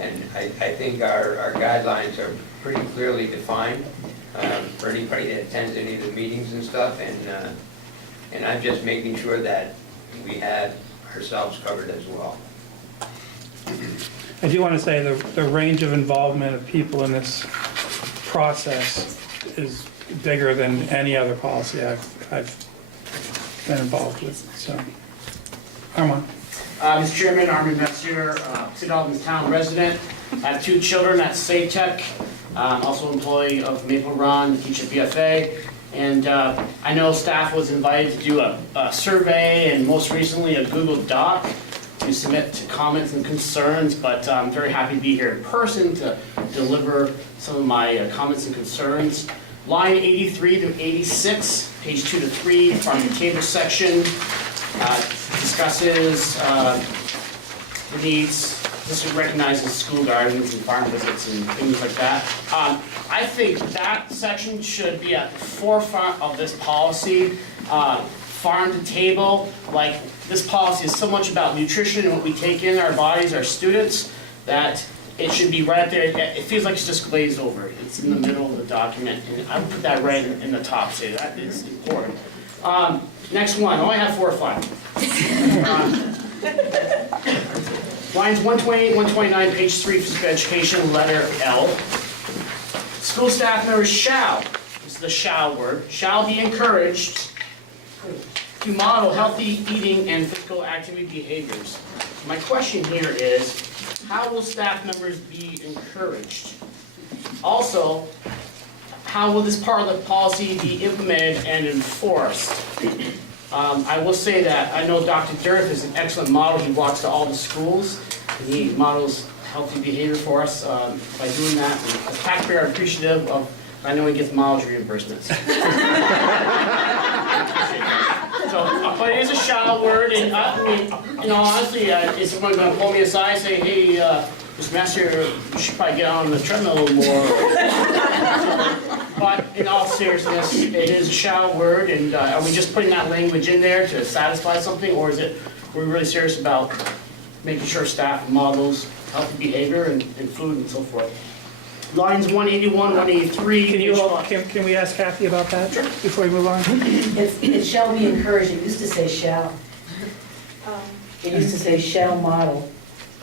And I think our guidelines are pretty clearly defined for anybody that attends any of the meetings and stuff, and I'm just making sure that we have ourselves covered as well. I do want to say the range of involvement of people in this process is bigger than any other policy I've been involved with, so. Armand. Mr. Chairman, Armin Messier, Saint Albans town resident. I have 2 children at Saint also employee of Maple Run, teach at BFA. And I know staff was invited to do a survey and most recently a Google Doc to submit comments and concerns, but I'm very happy to be here in person to deliver some of my comments and concerns. Line 83 to 86, page 2 to 3, farm to table section, discusses the needs. This recognizes school gardens and farm visits and things like that. I think that section should be at the forefront of this policy. Farm to table, like this policy is so much about nutrition and what we take in our bodies, our students, that it should be right there. It feels like it's just glazed over. It's in the middle of the document, and I would put that right in the top, say that is important. Next one, I only have 4 or 5. Lines 128, 129, page 3, physical education, letter L. School staff members shall, this is the shall word, shall be encouraged to model healthy eating and physical activity behaviors. My question here is, how will staff members be encouraged? Also, how will this part of the policy be implemented and enforced? I will say that I know Dr. Durth is an excellent model. He walks to all the schools, and he models healthy behavior for us by doing that. And as a taxpayer, I'm appreciative of, I know he gets mileage reimbursements. So, but it is a shall word, and I mean, honestly, is someone going to pull me aside and say, hey, Mr. Master, you should probably get on the treadmill a little more. But in all seriousness, it is a shall word, and are we just putting that language in there to satisfy something, or are we really serious about making sure staff models healthy behavior and food and so forth? Lines 181, 183. Can we ask Kathy about that before we move on? It shall be encouraged. It used to say shall. It used to say shall model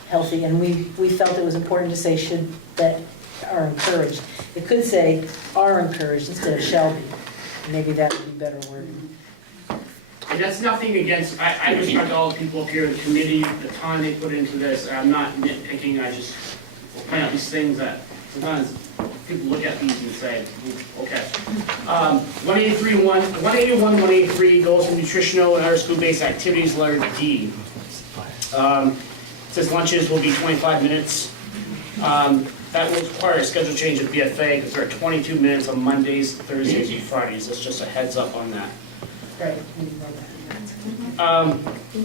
healthy, and we felt it was important to say should, that are encouraged. It could say are encouraged instead of shall be. Maybe that would be better wording. And that's nothing against, I respect all the people up here in the committee, the time they put into this. I'm not nitpicking, I just point out these things that sometimes people look at these and say, okay. 181, 183 goes to nutritional and other school-based activities, letter D. It says lunches will be 25 minutes. That will require a schedule change at BFA because there are 22 minutes on Mondays, Thursdays, and Fridays. That's just a heads up on that. Right.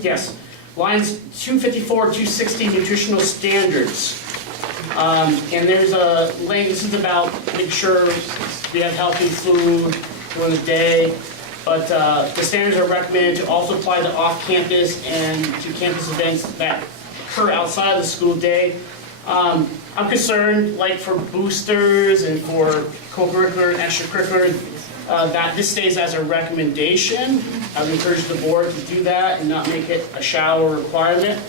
Yes. Lines 254, 260, nutritional standards. And there's a link, this is about making sure we have healthy food during the day. But the standards are recommended to also apply to off-campus and to campus events that occur outside of the school day. I'm concerned, like for boosters and for co-curricular and extracurricular, that this stays as a recommendation. I would encourage the board to do that and not make it a shall or requirement.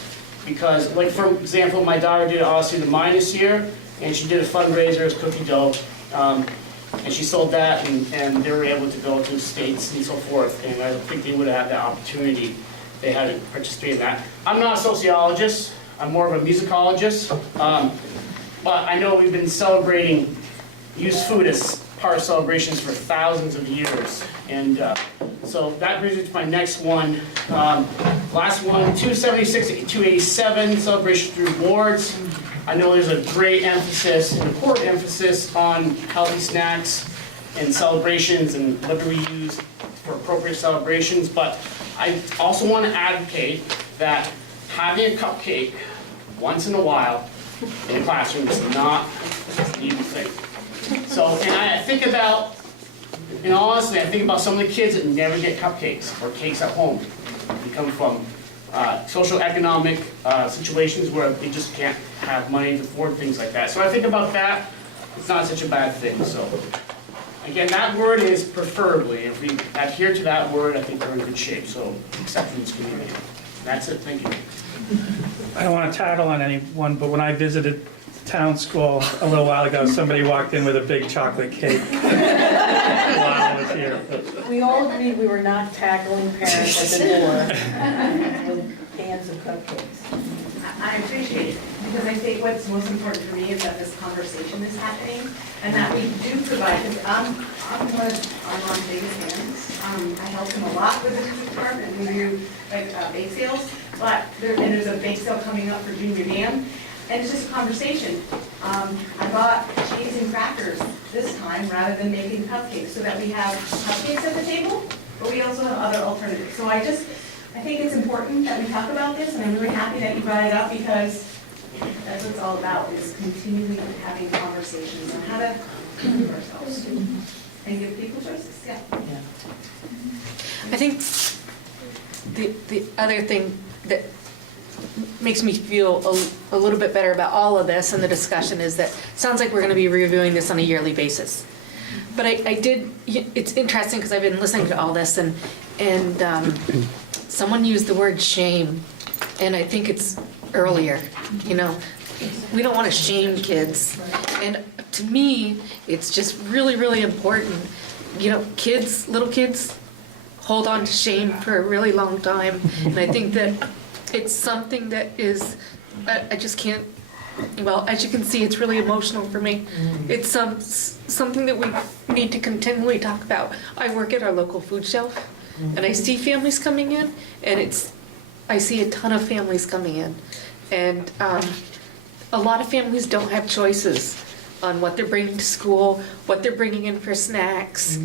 Because, like for example, my daughter did Odyssey to Mine this year, and she did a fundraiser as cookie dough. And she sold that, and they were able to go to states and so forth. And I think they would have had that opportunity if they hadn't participated in that. I'm not a sociologist. I'm more of a musicologist, but I know we've been celebrating used food as part of celebrations for thousands of years. And so that brings me to my next one. Last one, 276 to 287, celebration through boards. I know there's a great emphasis, an important emphasis on healthy snacks and celebrations and what do we use for appropriate celebrations, but I also want to advocate that having a cupcake once in a while in the classroom is not an evil thing. So, and I think about, and honestly, I think about some of the kids that never get cupcakes or cakes at home. They come from social economic situations where they just can't have money to afford things like that. So I think about that, it's not such a bad thing. So again, that word is preferably. If we adhere to that word, I think we're in good shape. So acceptance community. That's it, thank you. I don't want to tattle on anyone, but when I visited town school a little while ago, somebody walked in with a big chocolate cake while I was here. We all agreed we were not tackling parents at the door with cans of cupcakes. I appreciate it, because I think what's most important for me is that this conversation is happening, and that we do provide, because I'm one of Armand's biggest fans. I help him a lot with the food department, we do like bake sales, but there's a bake sale coming up for junior band, and it's just a conversation. I bought cheese and crackers this time rather than making cupcakes, so that we have cupcakes at the table, but we also have other alternatives. So I think it's important that we talk about this, and I'm really happy that you brought it up, because that's what it's all about, is continually having conversations on how to improve ourselves and give people choices. Yeah. I think the other thing that makes me feel a little bit better about all of this and the discussion is that it sounds like we're going to be reviewing this on a yearly basis. But it's interesting because I've been listening to all this, and someone used the word shame, and I think it's earlier, we don't want to shame kids. And to me, it's just really, really important. Little kids hold on to shame for a really long time. And I think that it's something that is, I just can't, as you can see, it's really emotional for me. It's something that we need to continually talk about. I work at our local food shelf, and I see families coming in, and I see a ton of families coming in. And a lot of families don't have choices on what they're bringing to school, what they're bringing in for snacks.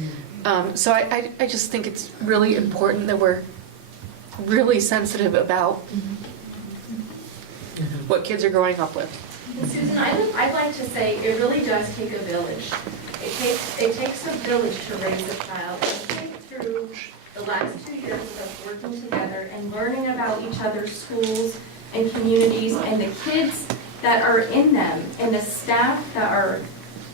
So I just think it's really important that we're really sensitive about what kids are growing up with. Susan, I'd like to say it really does take a village. It takes a village to raise a child. I think through the last 2 years of us working together and learning about each other's schools and communities and the kids that are in them and the staff that are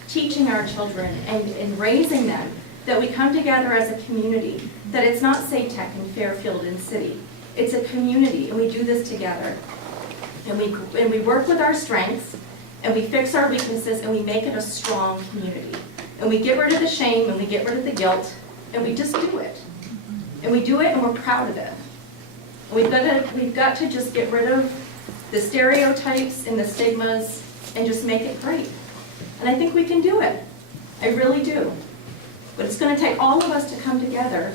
teaching our children and raising them, that we come together as a community, that it's not SATEC and Fairfield and City. It's a community, and we do this together. And we work with our strengths, and we fix our weaknesses, and we make it a strong community. And we get rid of the shame, and we get rid of the guilt, and we just do it. And we do it, and we're proud of it. And we've got to just get rid of the stereotypes and the stigmas, and just make it great. And I think we can do it. I really do. But it's going to take all of us to come together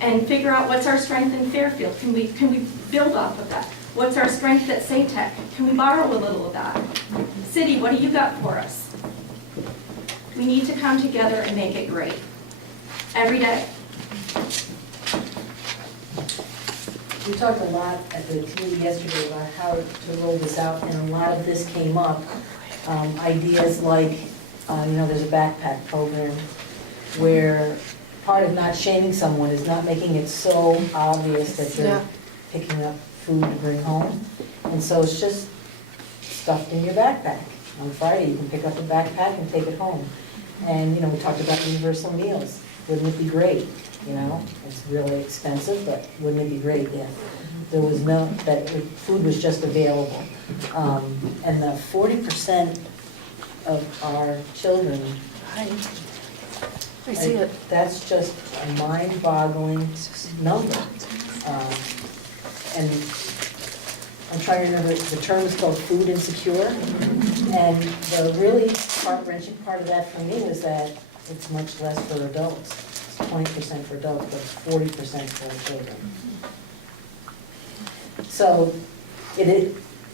and figure out what's our strength in Fairfield. Can we build off of that? What's our strength at SATEC? Can we borrow a little of that? City, what do you got for us? We need to come together and make it great. Every day. We talked a lot at the committee yesterday about how to roll this out, and a lot of this came up. Ideas like, there's a backpack program where part of not shaming someone is not making it so obvious that you're picking up food to bring home. And so it's just stuffed in your backpack. On Friday, you can pick up a backpack and take it home. And, we talked about universal meals. Wouldn't it be great? It's really expensive, but wouldn't it be great if there was that food was just available? And the 40% of our children, I see it. That's just a mind-boggling number. And I'm trying to remember, the term is called food insecure. And the really heart-wrenching part of that for me was that it's much less for adults. It's 20% for adults, but it's 40% for children. So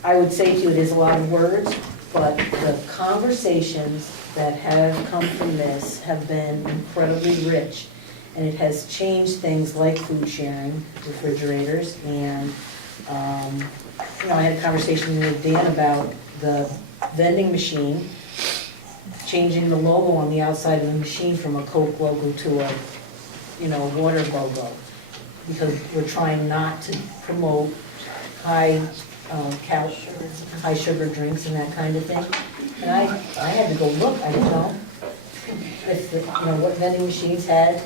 I would say to you, it is a lot of words, but the conversations that have come from this have been incredibly rich. And it has changed things like food sharing, refrigerators, and I had a conversation with Dan about the vending machine, changing the logo on the outside of the machine from a Coke logo to a, water logo, because we're trying not to promote high sugar drinks and that kind of thing. And I had to go look, I didn't know if what vending machines had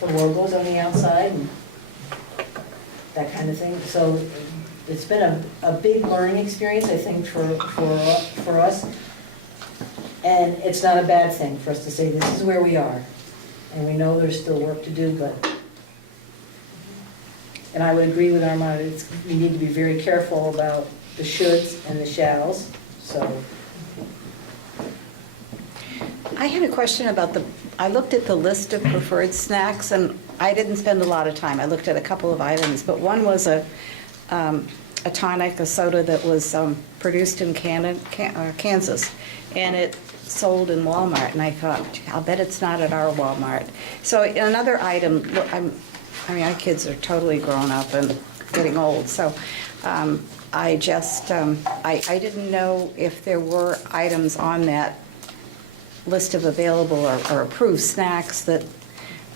the logos on the outside and that kind of thing. So it's been a big learning experience, I think, for us. And it's not a bad thing for us to say this is where we are. And we know there's still work to do, and I would agree with Armand, we need to be very careful about the shoulds and the shalls, so. I had a question about I looked at the list of preferred snacks, and I didn't spend a lot of time. I looked at a couple of items, but one was a tonic, a soda that was produced in Kansas, and it sold in Walmart, and I thought, I'll bet it's not at our Walmart. So another item, our kids are totally grown up and getting old, so I didn't know if there were items on that list of available or approved snacks that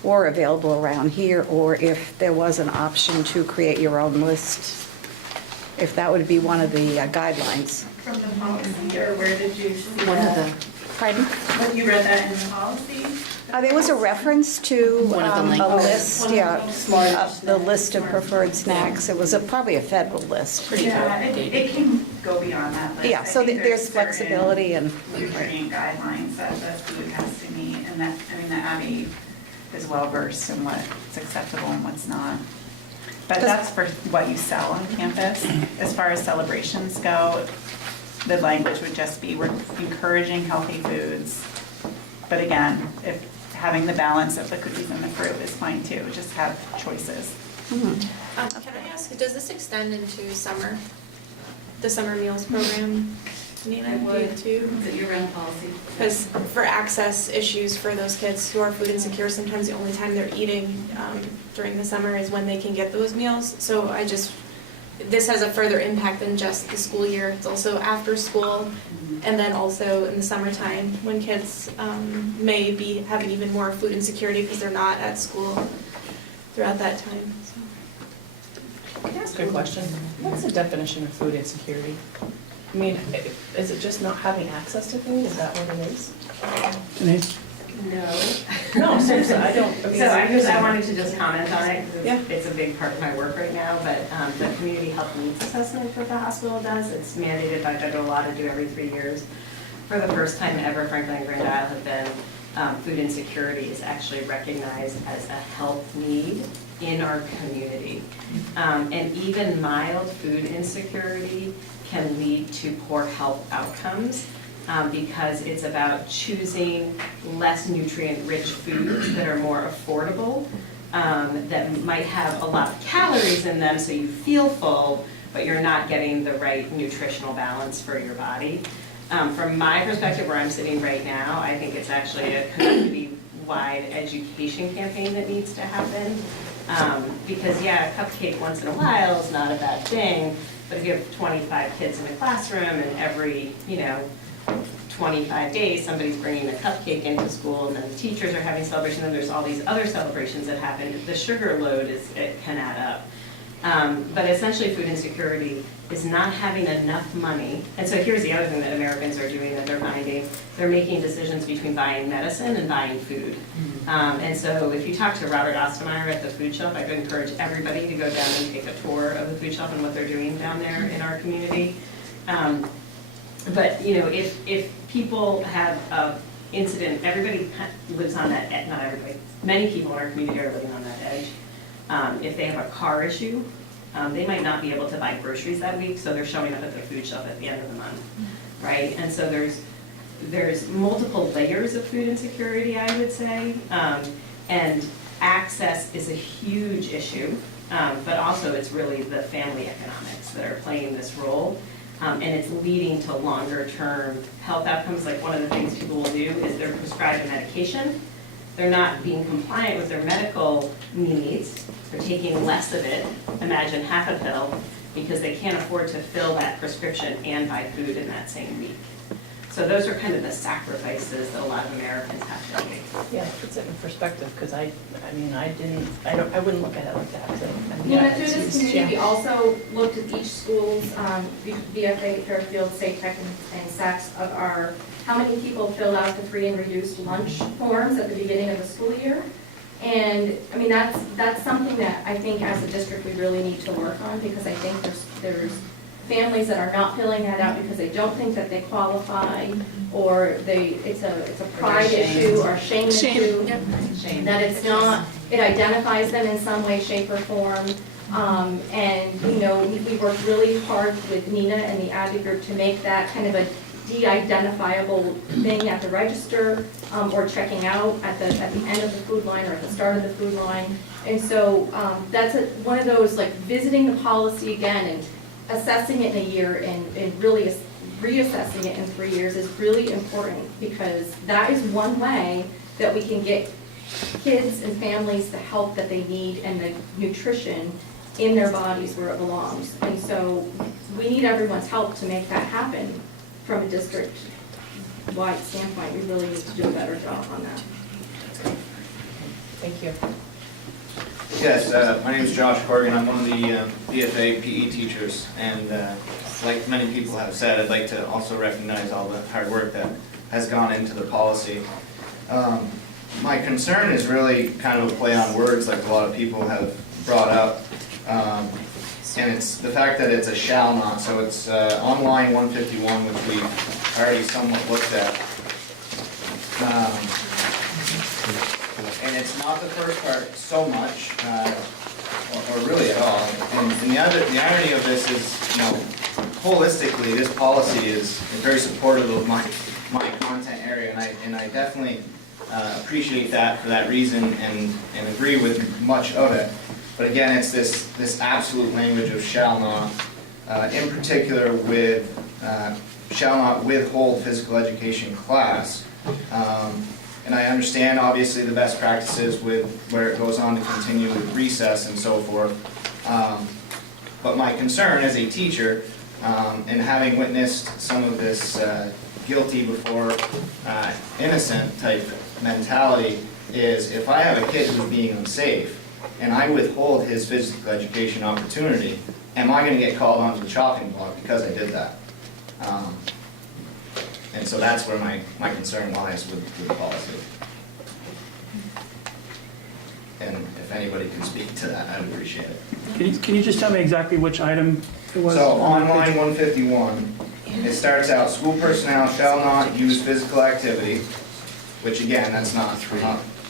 were available around here, or if there was an option to create your own list, if that would be one of the guidelines. From the policy, or where did you see One of that? Pardon? What, you read that in the policy? There was a reference to One of the a links. list, the list of preferred snacks. It was probably a federal list. Yeah, it can go beyond that list. Yeah, so I think there's certain flexibility and. nutrient guidelines that the food has to meet, and that, the Abby is well versed in what's acceptable and what's not. But that's for what you sell on campus. As far as celebrations go, the language would just be, we're encouraging healthy foods. But again, if having the balance of the cookies and the fruit is fine too, just have choices. Can I ask, does this extend into summer, the summer meals program? Nina, would too? Is it year-round policy? Because for access issues for those kids who are food insecure, sometimes the only time they're eating during the summer is when they can get those meals. So this has a further impact than just the school year. It's also after school, and then also in the summertime when kids may be having even more food insecurity because they're not at school throughout that time. Can I ask a question? What's the definition of food insecurity? I mean, is it just not having access to food? Is that what it is? Denise? No, seriously, I don't. I wanted to just comment on it, because it's a big part of my work right now, but the community health needs assessment that the hospital does, it's mandated by federal law to do every 3 years. For the first time ever, Franklin and Grand Isle have been, food insecurity is actually recognized as a health need in our community. And even mild food insecurity can lead to poor health outcomes. Because it's about choosing less nutrient-rich foods that are more affordable, that might have a lot of calories in them so you feel full, but you're not getting the right nutritional balance for your body. From my perspective, where I'm sitting right now, I think it's actually a community-wide education campaign that needs to happen. Because yeah, a cupcake once in a while is not a bad thing, but if you have 25 kids in a classroom and every, 25 days, somebody's bringing a cupcake into school, and then the teachers are having celebrations, and there's all these other celebrations that happen. The sugar load can add up. But essentially, food insecurity is not having enough money. And so here's the other thing that Americans are doing that they're finding. They're making decisions between buying medicine and buying food. And so if you talk to Robert Ostermeyer at the food shelf, I would encourage everybody to go down and take a tour of the food shelf and what they're doing down there in our community. But if people have an incident, everybody lives on that edge, not everybody, many people in our community are living on that edge. If they have a car issue, They might not be able to buy groceries that week, so they're showing up at their food shelf at the end of the month, right? And so there's multiple layers of food insecurity, I would say, and access is a huge issue, but also it's really the family economics that are playing this role, and it's leading to longer-term health outcomes. Like one of the things people will do is they're prescribed a medication, they're not being compliant with their medical needs, they're taking less of it, imagine half a pill, because they can't afford to fill that prescription and buy food in that same week. So those are kind of the sacrifices that a lot of Americans have to make. Yeah, it puts it in perspective, because I wouldn't look at it like that. Yeah, through this committee, we also looked at each school's VFA, Fairfield, Safe Tech, and SACS of our, how many people filled out the free and reduced lunch forms at the beginning of the school year. And, I mean, that's something that I think as a district we really need to work on, because I think there's families that are not filling that out because they don't think that they qualify, or it's a pride issue or shame issue. Shame. That it's not, it identifies them in some way, shape, or form. And, you know, we worked really hard with Nina and the Advocate Group to make that kind of a de-identifiable thing at the register, or checking out at the end of the food line or at the start of the food line. And so that's one of those, like, visiting the policy again and assessing it in a year and really reassessing it in 3 years is really important, because that is one way that we can get kids and families the help that they need and the nutrition in their bodies where it belongs. And so we need everyone's help to make that happen from a district-wide standpoint. We really need to do a better job on that. Thank you. Yes, my name is Josh Corrigan. I'm one of the BFA PE teachers, and like many people have said, I'd like to also recognize all the hard work that has gone into the policy. My concern is really kind of a play on words, like a lot of people have brought up, and it's the fact that it's a shall not. So it's on line 151, which we've already somewhat looked at. And it's not the first part so much, or really at all. And the irony of this is, you know, holistically, this policy is very supportive of my content area, and I definitely appreciate that for that reason and agree with much of it. But again, it's this absolute language of shall not, in particular with shall not withhold physical education class. And I understand, obviously, the best practices with where it goes on to continue with recess and so forth. But my concern as a teacher, and having witnessed some of this guilty before innocent type mentality, is if I have a kid who's being unsafe and I withhold his physical education opportunity, am I going to get called onto the chopping block because I did that? And so that's where my concern lies with the policy. And if anybody can speak to that, I'd appreciate it. Can you just tell me exactly which item it was? So on line 151, it starts out, school personnel shall not use physical activity, which again, I'm not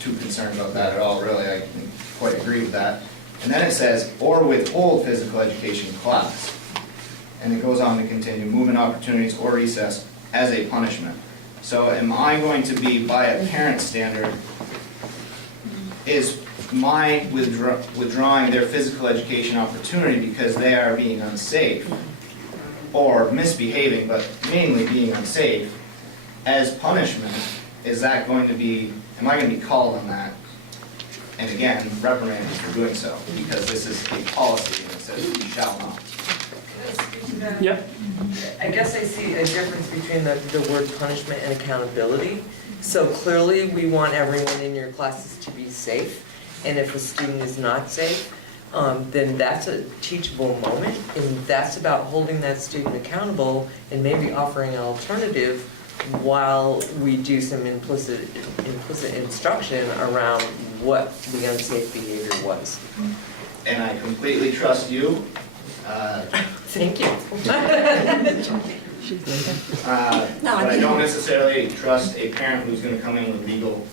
too concerned about that at all, really. I can quite agree with that. And then it says, or withhold physical education class. And it goes on to continue, movement opportunities or recess as a punishment. So am I going to be, by a parent standard, is my withdrawing their physical education opportunity because they are being unsafe or misbehaving, but mainly being unsafe, as punishment? Is that going to be, am I going to be called on that? And again, reprimanded for doing so, because this is a policy and it says you shall not. Yep. I guess I see a difference between the word punishment and accountability. So clearly, we want everyone in your classes to be safe, and if a student is not safe, then that's a teachable moment, and that's about holding that student accountable and maybe offering an alternative while we do some implicit instruction around what the unsafe behavior was. And I completely trust you. Thank you. But I don't necessarily trust a parent who's going to come in with legal,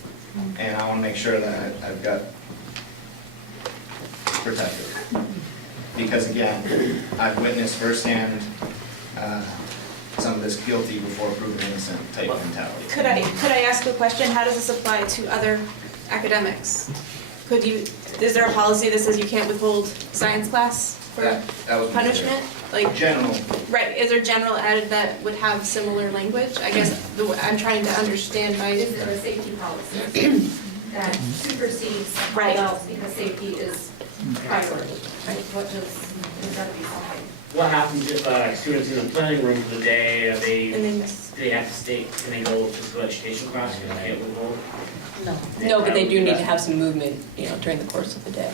and I want to make sure that I've got protected. Because because again, I've witnessed firsthand some of this guilty before proven innocent type mentality. Could I ask a question? How does this apply to other academics? Is there a policy that says you can't withhold science class for That was punishment? Like general. Right, is there general ed that would have similar language? I guess I'm trying to understand my. Is it a safety policy that supersedes all else because safety is priority? Right? What does that be something? What happens if students in the planning room for the day, do they have to stay, can they go to physical education class, can they get withhold? No, but they do need to have some movement, during the course of the day.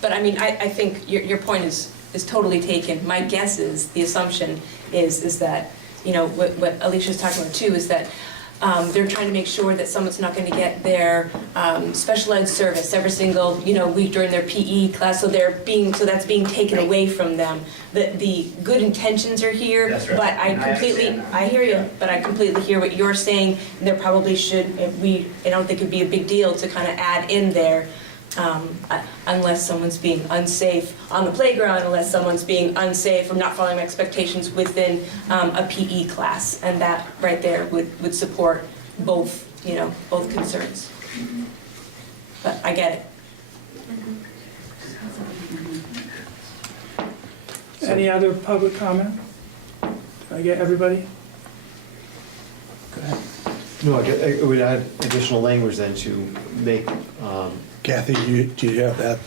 But I mean, I think your point is totally taken. My guess is, the assumption is that, what Alicia's talking about too, is that they're trying to make sure that someone's not going to get their special ed service every single, week during their PE class, so that's being taken away from them. The good intentions are here, That's right. but I hear you, but I completely hear what you're saying. There probably should, I don't think it'd be a big deal to kind of add in there, unless someone's being unsafe on the playground, unless someone's being unsafe or not following expectations within a PE class. And that right there would support both, both concerns. But I get it. Any other public comment? Did I get everybody? Go ahead. No, I would add additional language then to make, Kathy, do you have that?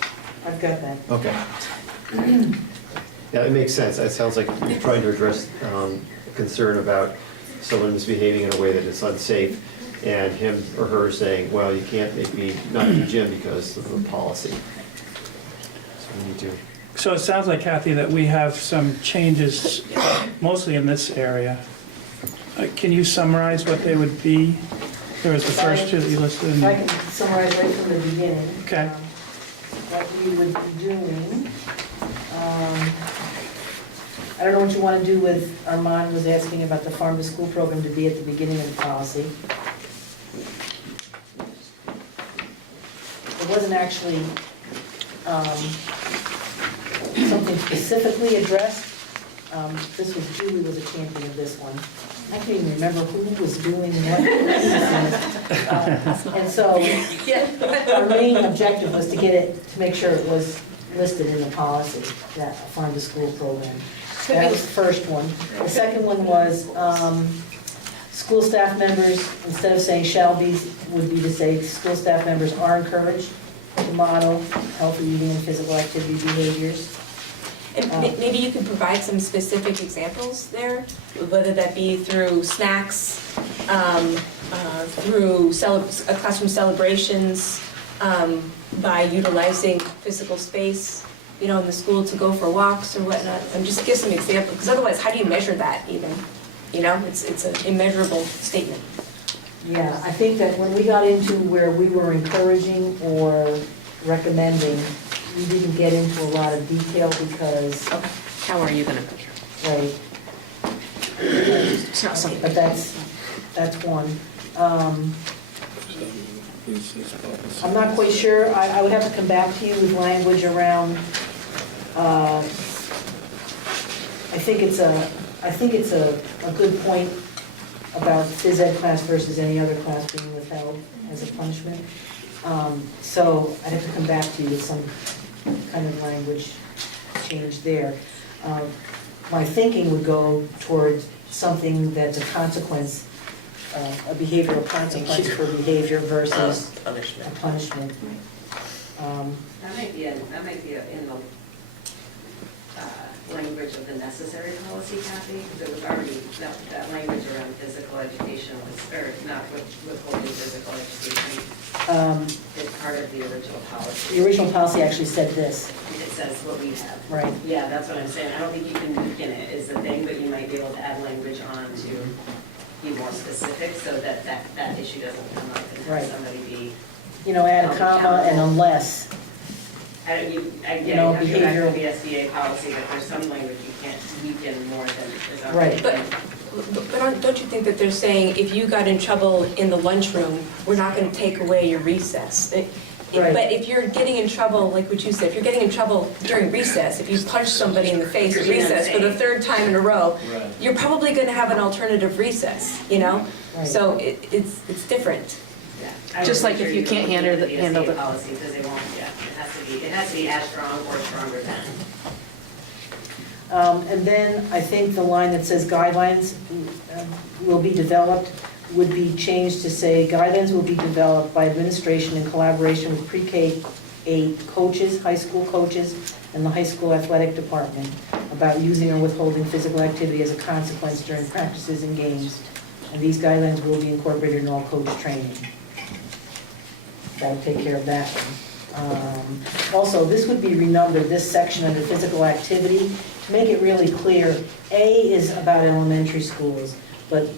I've got that. okay. Yeah, it makes sense. It sounds like you're trying to address concern about someone misbehaving in a way that is unsafe, and him or her saying, well, you can't make me not do gym because of the policy. So we need to. So it sounds like, Kathy, that we have some changes, mostly in this area. Can you summarize what they would be? There was the first two that you listed. If I can summarize right from the beginning. Okay. What we would be doing, I don't know what you want to do with, Armand was asking about the farm to school program to be at the beginning of the policy. It wasn't actually something specifically addressed. This was, Julie was a champion of this one. I can't even remember who was doing what. And so, our main objective was to get it, to make sure it was listed in the policy, that farm to school program. That was the first one. The second one was, school staff members, instead of saying shall be, would be to say school staff members are encouraged to model healthy eating and physical activity behaviors. And maybe you could provide some specific examples there, whether that be through snacks, through classroom celebrations, by utilizing physical space, in the school to go for walks or whatnot. And just give some examples, because otherwise, how do you measure that even? It's an immeasurable statement. Yeah, I think that when we got into where we were encouraging or recommending, we didn't get into a lot of detail because. Okay. How are you going to measure? Right. It's not something. But that's one. I'm not quite sure. I would have to come back to you with language around. I think it's a good point about phys ed class versus any other class being withheld as a punishment. So I'd have to come back to you with some kind of language change there. My thinking would go towards something that's a consequence, a behavioral consequence for behavior versus a punishment. That might be in the language of the necessary policy, Kathy, because it was already, that language around physical education was, or not withholding physical education, is part of the original policy. The original policy actually said this. It says what we have. Right. Yeah, that's what I'm saying. I don't think you can weaken it is the thing, but you might be able to add language on to be more specific so that that issue doesn't come up and have somebody be. Add a comma and unless. You have to go back to the SBA policy, but there's some language you can't weaken more than is already. Right. But don't you think that they're saying if you got in trouble in the lunchroom, we're not going to take away your recess? Right. But if you're getting in trouble, like what you said, if you're getting in trouble during recess, if you punch somebody in the face at recess for the third time in a row, you're probably gonna have an alternative recess, you know? Right. So it's different. I Just would like if make you sure can't look handle at the- handle VSA the- policy, because they won't, yeah, it has to be as strong or stronger than. And then I think the line that says guidelines will be developed would be changed to say guidelines will be developed by administration in collaboration with pre-K 8 coaches, high school coaches, and the high school athletic department about using or withholding physical activity as a consequence during practices and games. And these guidelines will be incorporated in all coach training. That'll take care of that one. Also, this would be renumbered, this section under physical activity, to make it really clear. A is about elementary schools, but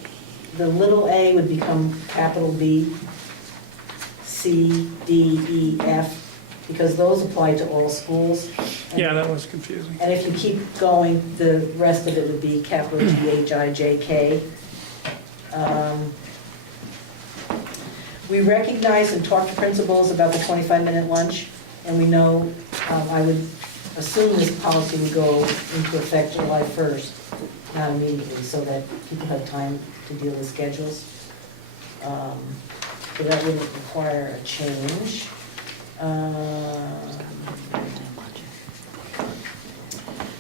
the little a would become capital B, C, D, E, F, because those apply to all schools. Yeah, that was confusing. And if you keep going, the rest of it would be capital G, H, I, J, K. We recognize and talk to principals about the 25-minute lunch, and we know, I would assume this policy would go into effect July 1st, not immediately, so that people have time to deal with schedules. So that wouldn't require a change.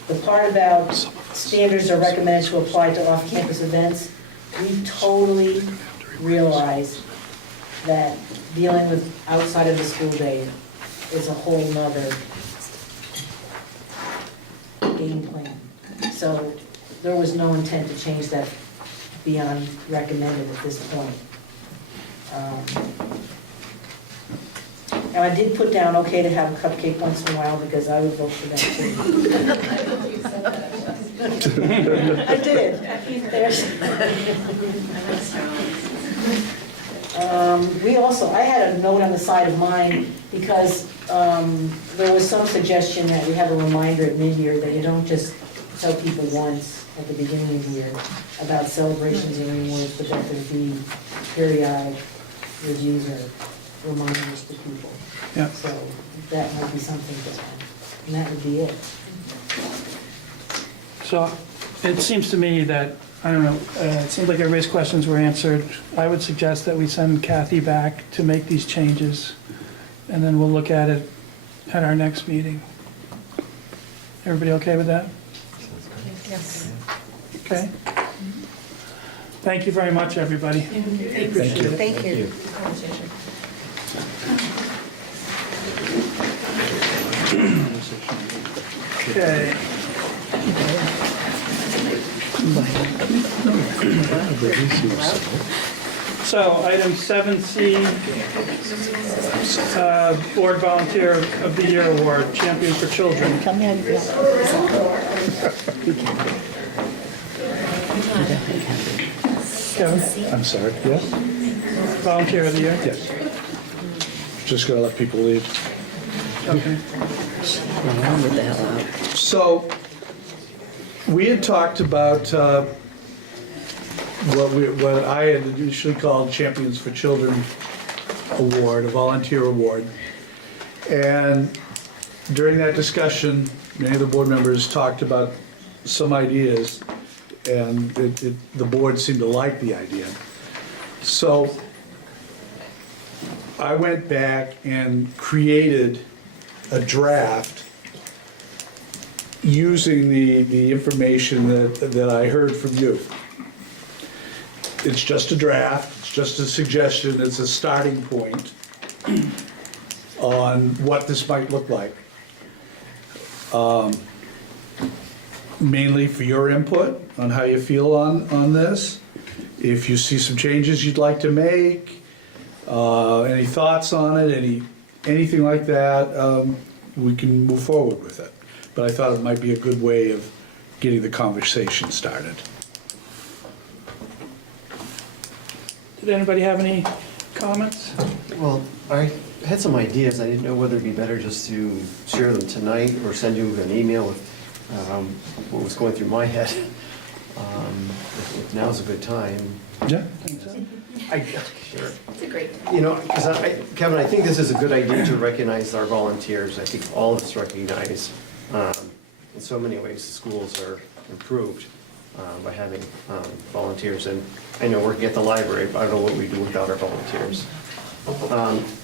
The part about standards are recommended to apply to off-campus events, we totally realize that dealing with outside of the school day is a whole nother game plan. So there was no intent to change that beyond recommended at this point. Now, I did put down okay to have a cupcake once in a while because I would vote for that too. I did. We also, I had a note on the side of mine because there was some suggestion that we have a reminder at mid-year that you don't just tell people once at the beginning of the year about celebrations and rewards, but that there be periodic reviews or reminders to people. Yeah. So that might be something to add, and that would be it. So it seems to me that, I don't know, it seems like everybody's questions were answered. I would suggest that we send Kathy back to make these changes, and then we'll look at it at our next meeting. Everybody okay with that? Yes. Okay. Thank you very much, everybody. Thank you. Thank you. Okay. So, item 7C, Board Volunteer of the Year Award, Champion for Children. Come in. Kevin? I'm sorry, yes? Volunteer of the Year? Yes. Just gonna let people leave. Okay. So, we had talked about what I had initially called Champions for Children Award, a volunteer award. And during that discussion, many of the board members talked about some ideas, and the board seemed to like the idea. So I went back and created a draft using the information that I heard from you. It's just a draft, it's just a suggestion, it's a starting point on what this might look like. Mainly for your input on how you feel on this. If you see some changes you'd like to make, any thoughts on it, anything like that, we can move forward with it. But I thought it might be a good way of getting the conversation started. Did anybody have any comments? Well, I had some ideas. I didn't know whether it'd be better just to share them tonight or send you an email with what was going through my head. if now's a good time. Yeah. Sure. It's a great. You know, because Kevin, I think this is a good idea to recognize our volunteers. I think all of us recognize, in so many ways, the schools are improved by having volunteers. And I know working at the library, but I don't know what we do without our volunteers.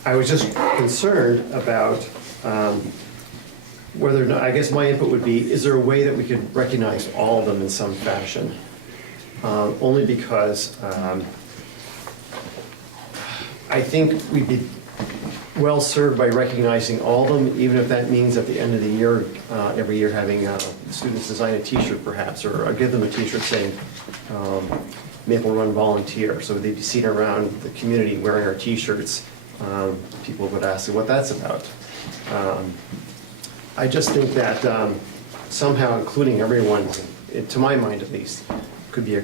I was just concerned about whether or not, I guess my input would be, is there a way that we could recognize all of them in some fashion? Only because I think we'd be well served by recognizing all of them, even if that means at the end of the year, every year having students design a t-shirt perhaps, or give them a t-shirt saying Maple Run Volunteer, so they'd be seen around the community wearing our t-shirts. People would ask what that's about. I just think that somehow including everyone, to my mind at least, could be a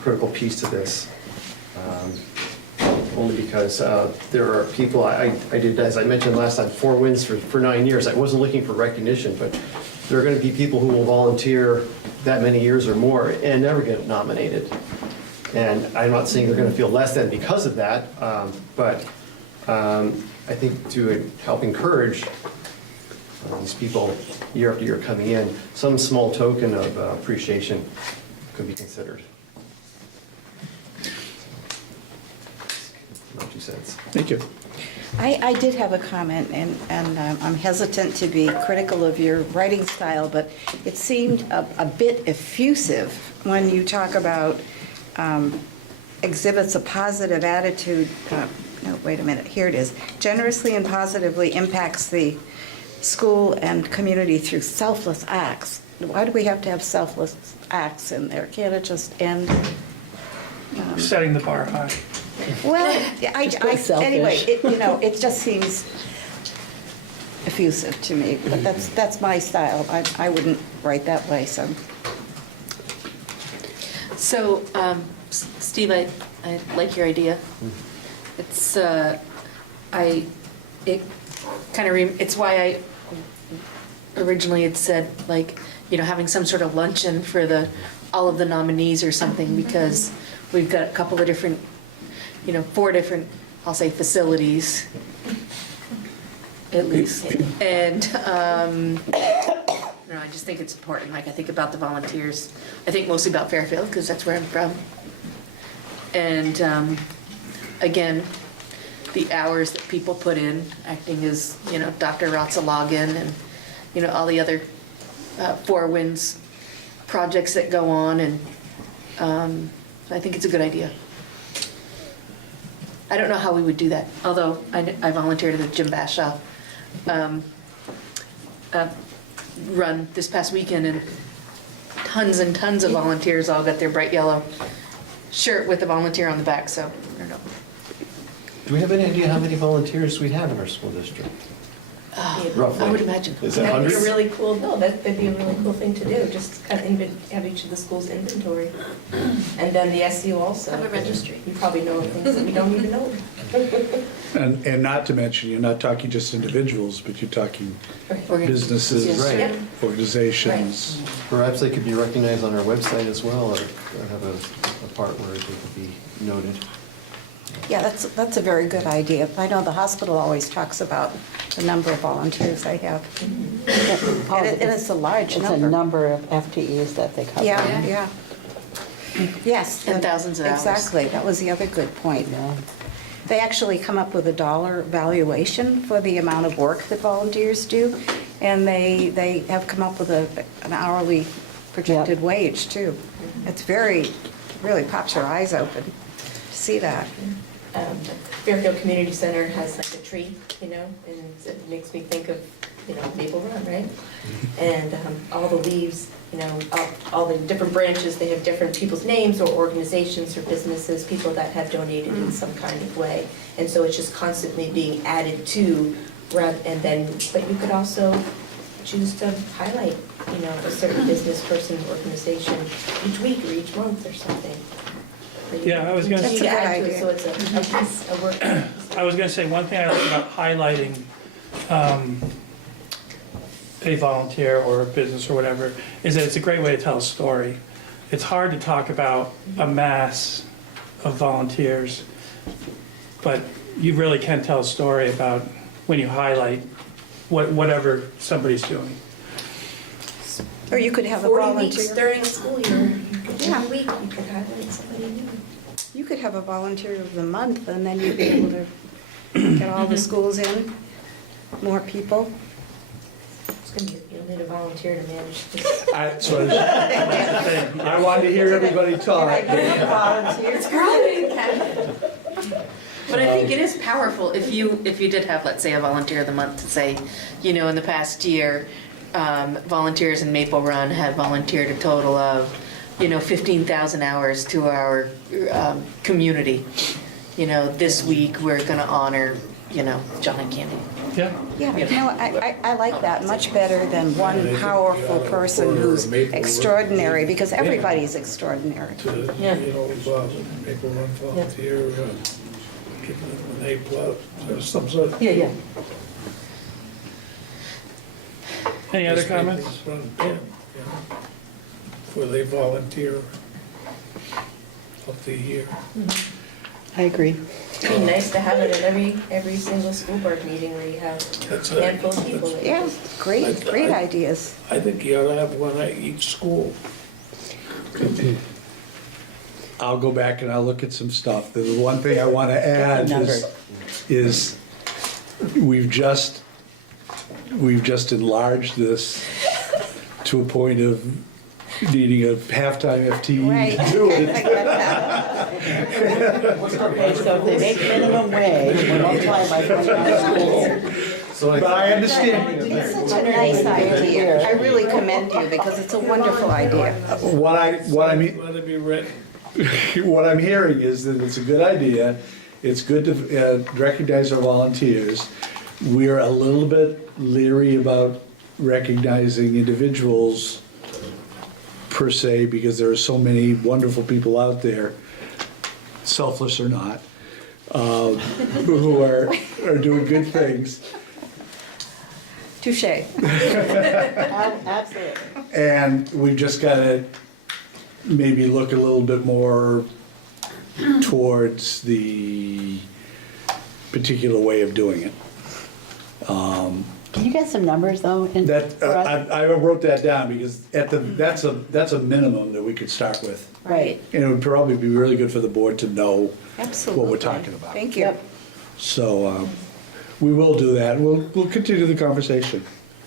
critical piece to this. Only because there are people, I did, as I mentioned last time, 4 wins for 9 years. I wasn't looking for recognition, but there are going to be people who will volunteer that many years or more and never get nominated. And I'm not saying they're going to feel less than because of that, but I think to help encourage these people year after year coming in, some small token of appreciation could be considered. My 2 cents. Thank you. I did have a comment, and I'm hesitant to be critical of your writing style, but it seemed a bit effusive when you talk about exhibits a positive attitude, no, wait a minute, here it is, generously and positively impacts the school and community through selfless acts. Why do we have to have selfless acts in there? Can't it just end? Setting the bar high. Well, anyway, it just seems effusive to me, but that's my style. I wouldn't write that way, so. So, Steve, I like your idea. It's, it's why I originally had said, like, having some sort of luncheon for all of the nominees or something, because we've got a couple of different, 4 different, I'll say, facilities, at least. And, I just think it's important. Like, I think about the volunteers. I think mostly about Fairfield, because that's where I'm from. And, again, the hours that people put in, acting as, Dr. Ratzalagen and, all the other 4 Winds projects that go on. And I think it's a good idea. I don't know how we would do that, although I volunteered at the Jim Bashaw run this past weekend, and tons and tons of volunteers all got their bright yellow shirt with a volunteer on the back, so I don't know. Do we have any idea how many volunteers we have in our school district? Roughly. I would imagine. Is it That'd be a hundreds? really cool, no, that'd be a really cool thing to do, just kind of have each of the schools' inventory. And then the SU also. Have a registry. You probably know things that we don't even know. And not to mention, you're not talking just individuals, but you're talking businesses, Right. Yep. organizations. Perhaps they could be recognized on our website as well, or have a part where they could be noted. Yeah, that's a very good idea. I know the hospital always talks about the number of volunteers they have. And it's a large number. It's a number of FTEs that they cover. Yeah. Yes. And thousands of hours. Exactly, that was the other good point. They actually come up with a dollar valuation for the amount of work that volunteers do, and they have come up with an hourly projected wage, too. It's really pops your eyes open to see that. Fairfield Community Center has like a tree, and it makes me think of, Maple Run, right? And all the leaves, all the different branches, they have different people's names or organizations or businesses, people that have donated in some kind of way. And so it's just constantly being added to, but you could also choose to highlight, a certain business person, organization each week or each month or something. Yeah, I was going to Continue to add to it, so it's a piece of work. I was going to say, one thing I like about highlighting a volunteer or a business or whatever is that it's a great way to tell a story. it's hard to talk about a mass of volunteers, but you really can tell a story about when you highlight whatever somebody's doing. Or you could have a 40 weeks volunteer. during a school year, Yeah. every week you could highlight somebody new. You could have a volunteer of the month, and then you'd be able to get all the schools in, more people. You'll need a volunteer to manage this. I wanted to hear everybody talk. It's growing. But I think it is powerful if you did have, let's say, a volunteer of the month to say, you know, in the past year, volunteers in Maple Run have volunteered a total of, you know, 15,000 hours to our community. You know, this week we're going to honor, you know, John and Candy. Yeah. Yeah, no, I like that much better than one powerful person who's extraordinary, because everybody's extraordinary. Yeah. You know, Maple Run volunteer, give them an A+, or some sort of. Yeah. Any other comments? Maple's Run 10, you know, where they volunteer up the year. I agree. It'd be nice to have it at every single school board meeting where you have a handful of people. that you Yeah, just- great ideas. I think you ought to have one at each school. I'll go back and I'll look at some stuff. The one thing I want to add is we've just enlarged this to a point of needing a halftime FTE to do it. Okay, so if they make minimum wage, we'll multiply by 20 hours. But I understand. It's such a nice idea. I really commend you, because it's a wonderful idea. What I mean, Let it be written. what I'm hearing is that it's a good idea. It's good to recognize our volunteers. We're a little bit leery about recognizing individuals per se, because there are so many wonderful people out there, selfless or not, who are doing good things. Touche. Absolutely. And we've just got to maybe look a little bit more towards the particular way of doing it. Can you get some numbers, though? I wrote that down because that's a minimum that we could start with. Right. And it would probably be really good for the board to know Absolutely. what we're talking about. Thank you. So we will do that. We'll continue the conversation.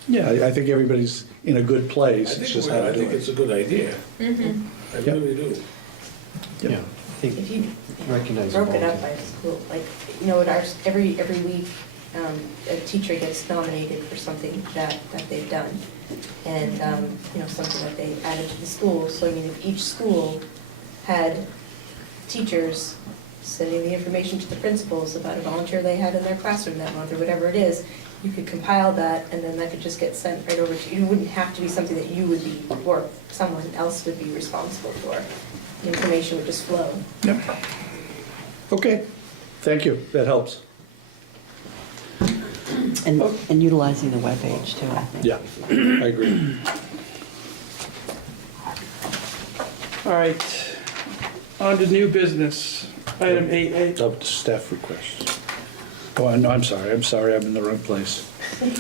Yeah, I think everybody's in a good place. It's just how I to do think it. it's a good idea. I really do. Yeah, I think If you recognize broke it up volunteer. by school, like, you know, at ours, every week, a teacher gets nominated for something that they've done. And, you know, something that they added to the school. So, I mean, if each school had teachers sending the information to the principals about a volunteer they had in their classroom that month, or whatever it is, you could compile that, and then that could just get sent right over to you. It wouldn't have to be something that you would be, or someone else would be responsible for. The information would just flow. Yep. Okay, thank you, that helps. And utilizing the webpage, too, I think. Yeah, I agree. All right, on to new business, item 8A. Up to staff requests. Oh, no, I'm sorry, I'm in the wrong place.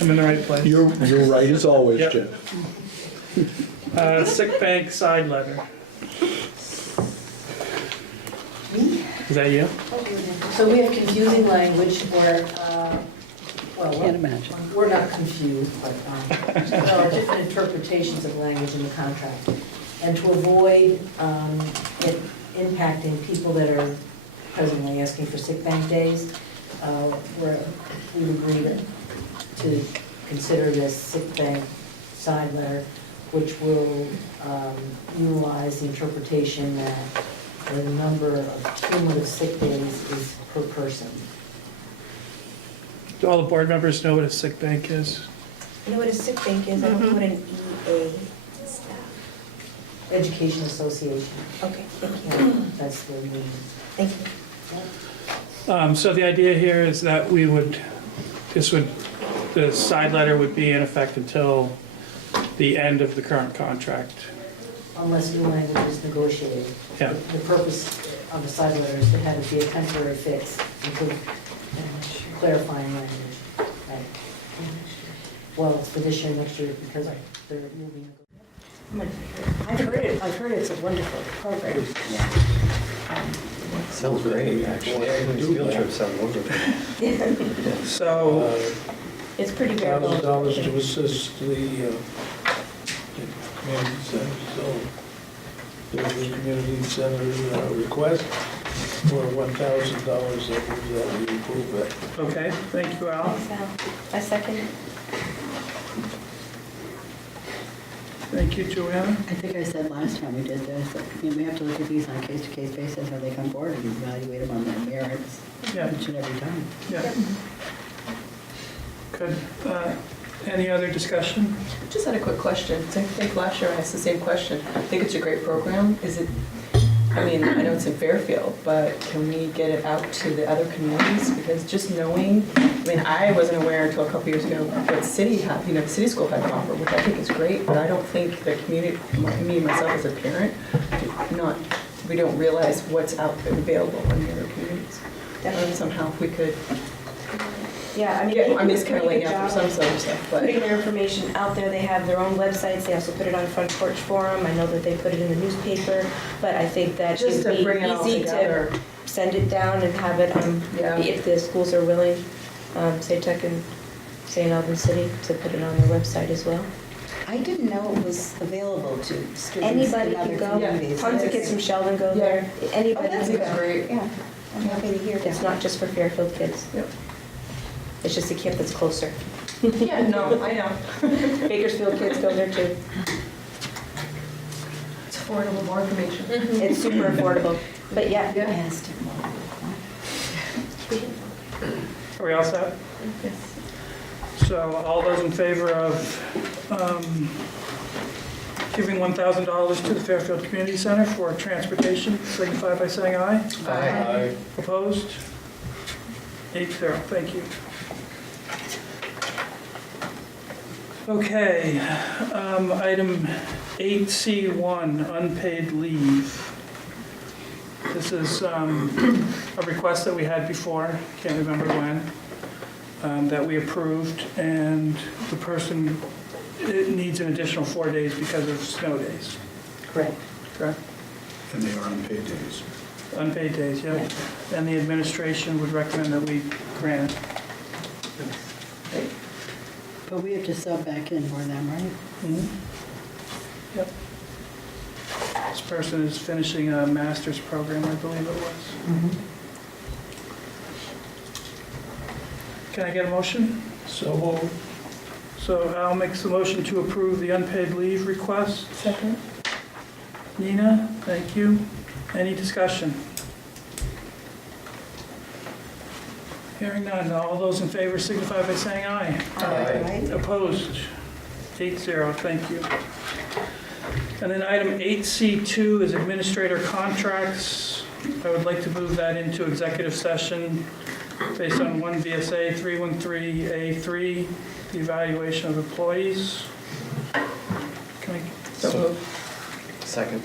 I'm in the right place. You're right as always, Yep. Jeff. Sick bank side letter. Is that you? So we have confusing language where, well, Can't imagine. we're not confused, but there are different interpretations of language in the contract. And to avoid it impacting people that are presently asking for sick bank days, we've agreed to consider this sick bank side letter, which will utilize the interpretation that the number of cumulative sick days is per person. Do all the board members know what a sick bank is? You know what a sick bank is? I don't know what an EA is. Education Association, Okay, thank you. that's the name. Thank you. So the idea here is that the side letter would be in effect until the end of the current contract. unless new language is negotiated. Yeah. The purpose of the side letter is to have it be a temporary fix, include clarifying language. Right. Well, it's for this year, next year, because there will be negotiations. I've heard it's a wonderful program. Sounds great, actually. Field trip sounds wonderful. So, It's pretty bare bones. $1,000 to assist the community center, so there's the community center request for $1,000 that we approve it. okay, thank you, Al. I second it. Thank you, Joanna. I think I said last time we did this, that, we have to look at these on a case-to-case basis when they come forward and evaluate them on their merits Yeah. each and every time. Yeah. Good. Any other discussion? Just had a quick question. I think last year I asked the same question. I think it's a great program. Is it, I mean, I know it's in Fairfield, but can we get it out to the other communities? Because just knowing, I mean, I wasn't aware until a couple years ago what city had, the city school had to offer, which I think is great, but I don't think the community, me, myself as a parent, we don't realize what's out there available in the other communities. And somehow if we could, Yeah, I mean, I mean, it's they do kind a of pretty laying good out for job some sort of stuff, but. putting their information out there. They have their own websites. They also put it on Front Porch Forum. I know that they put it in the newspaper, but I think that Just it'd to bring it all be easy together. to send it down and have it, Yeah. if the schools are willing, St. Tech and Saint Albans City, to put it on their website as well. I didn't know it was available to students Anybody in can other go. communities. Tons of kids from Sheldon go Yeah. there. Anybody Oh, that's can go. great. Yeah, I'm happy to hear that. It's not just for Fairfield kids. Yep. It's just a camp that's closer. Yeah, no, I know. Bakersfield kids go there too. It's affordable, more information. It's super affordable, but yeah. Has to. Are we all set? So all those in favor of giving $1,000 to the Fairfield Community Center for transportation, signify by saying aye. Aye. Opposed? 8-0, thank you. Okay, item 8C1, unpaid leave. This is a request that we had before, can't remember when, that we approved, and the person needs an additional 4 days because of snow days. Correct. Correct? And they are unpaid days. Unpaid days, yeah. And the administration would recommend that we grant it. But we have to sub back in for them, right? Yep. This person is finishing a master's program, I believe it was. Can I get a motion? So moved. So Al makes the motion to approve the unpaid leave request. Second. Nina, thank you. Any discussion? Hearing none, all those in favor signify by saying aye. Aye. Opposed? 8-0, thank you. And then item 8C2 is administrator contracts. I would like to move that into executive session based on 1 VSA 313A3, the evaluation of employees. Can I? So Second.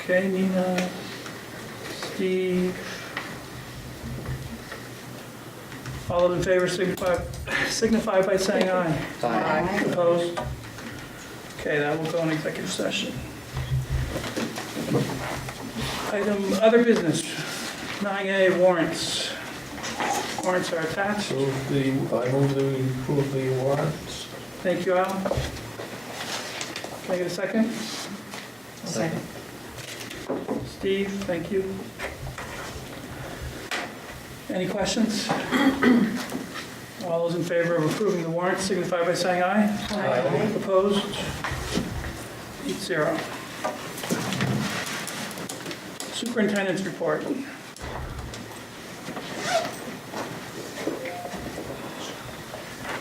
Okay, Nina, Steve. All those in favor signify by saying aye. Aye. Opposed? Okay, that will go in executive session. Item other business, 9A warrants. Warrants are attached. I move that we approve the warrants. Thank you, Al. Can I get a second? Second. Steve, thank you. Any questions? All those in favor of approving the warrants signify by saying aye. Aye. Opposed? 8-0. Superintendent's report.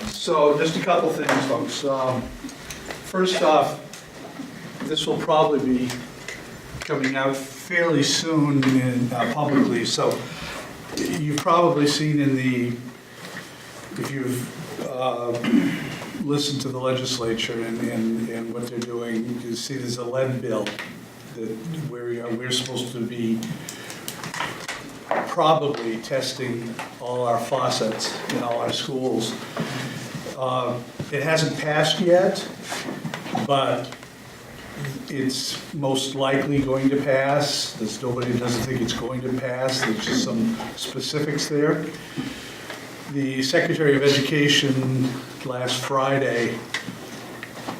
So just a couple things, folks. First off, this will probably be coming out fairly soon in publicly. So you've probably seen in the, if you've listened to the legislature and what they're doing, you see there's a lead bill that we're supposed to be probably testing all our faucets in all our schools. It hasn't passed yet, but it's most likely going to pass. There's nobody that doesn't think it's going to pass. There's just some specifics there. The Secretary of Education last Friday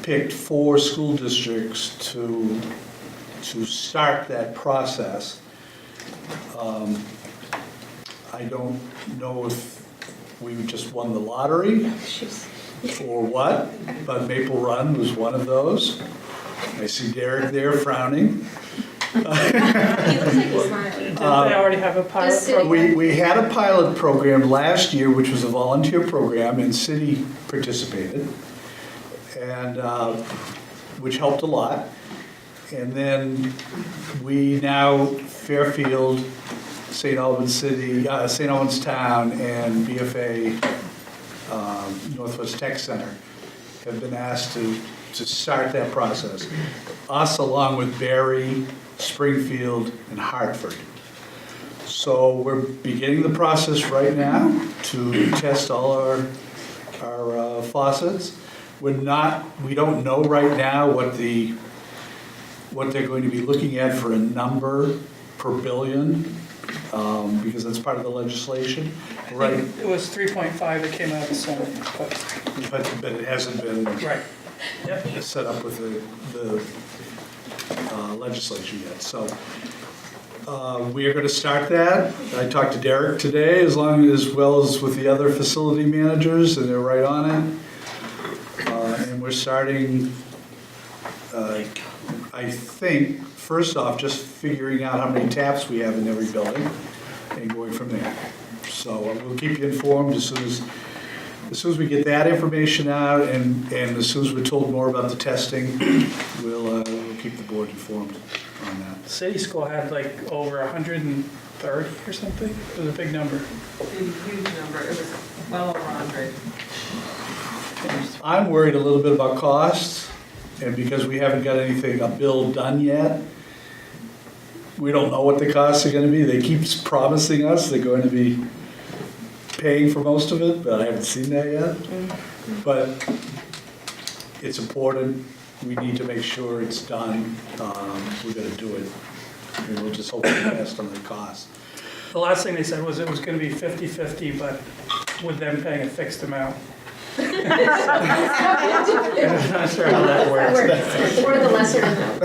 picked 4 school districts to start that process. I don't know if we just won the lottery or what, but Maple Run was one of those. I see Derek there frowning. Didn't they already have a pilot program? We had a pilot program last year, which was a volunteer program, and city participated, and which helped a lot. And then we now, Fairfield, Saint Albans City, Saint Albans Town, and BFA Northwest Tech Center have been asked to start that process. Us, along with Barry, Springfield, and Hartford. So we're beginning the process right now to test all our faucets. We don't know right now what they're going to be looking at for a number per billion, because that's part of the legislation. Right. It was 3.5 that came out of the Senate. But it hasn't been set up with the legislature yet. So we are going to start that. I talked to Derek today, as well as with the other facility managers, and they're right on it. And we're starting, I think, first off, just figuring out how many taps we have in every building and going from there. So we'll keep you informed as soon as we get that information out, and as soon as we're told more about the testing, we'll keep the board informed on that. City School had like over 130 or something. It was a big number. A huge number. It was well over 100. I'm worried a little bit about costs, and because we haven't got a bill done yet, we don't know what the costs are going to be. They keep promising us they're going to be paying for most of it, but I haven't seen that yet. But it's important. We need to make sure it's done. We're going to do it. And we'll just hope for the best on the cost. The last thing they said was it was going to be 50-50, but with them paying a fixed amount. I'm not sure how that works. Or the lesser amount.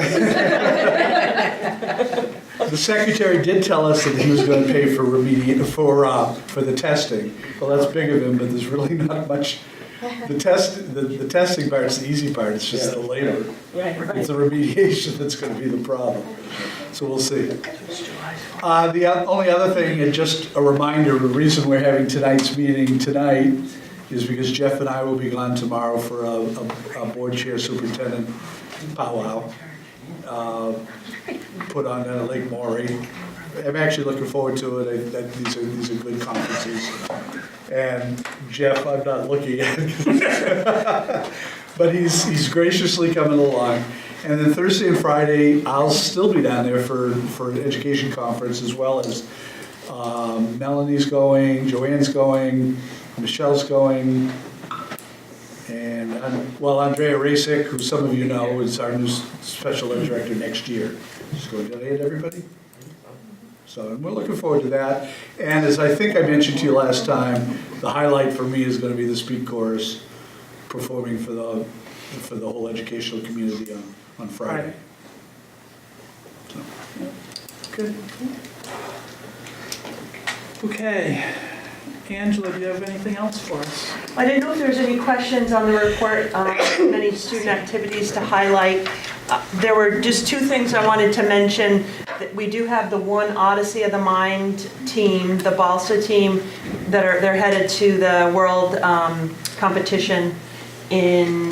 The secretary did tell us that he was going to pay for for the testing. Well, that's big of him, but there's really not much. The testing part is the easy part. It's just the labor. Right. It's the remediation that's going to be the problem. So we'll see. The only other thing, and just a reminder, the reason we're having tonight's meeting tonight is because Jeff and I will be gone tomorrow for a board chair superintendent powwow put on at Lake Maury. I'm actually looking forward to it. These are good conferences. And Jeff, I'm not looking at him, but he's graciously coming along. And then Thursday and Friday, I'll still be down there for an education conference, as well as Melanie's going, Joanne's going, Michelle's going, and Andrea Rasik, who some of you know is our new special ed director next year. She's going to aid everybody. So we're looking forward to that. And as I think I mentioned to you last time, the highlight for me is going to be the Speak Chorus performing for the whole educational community on Friday. So. Good. Okay. Angela, do you have anything else for us? I didn't know if there was any questions on the report, any student activities to highlight. There were just 2 things I wanted to mention. That we do have the One Odyssey of the Mind team, the Balsa team, they're headed to the world competition in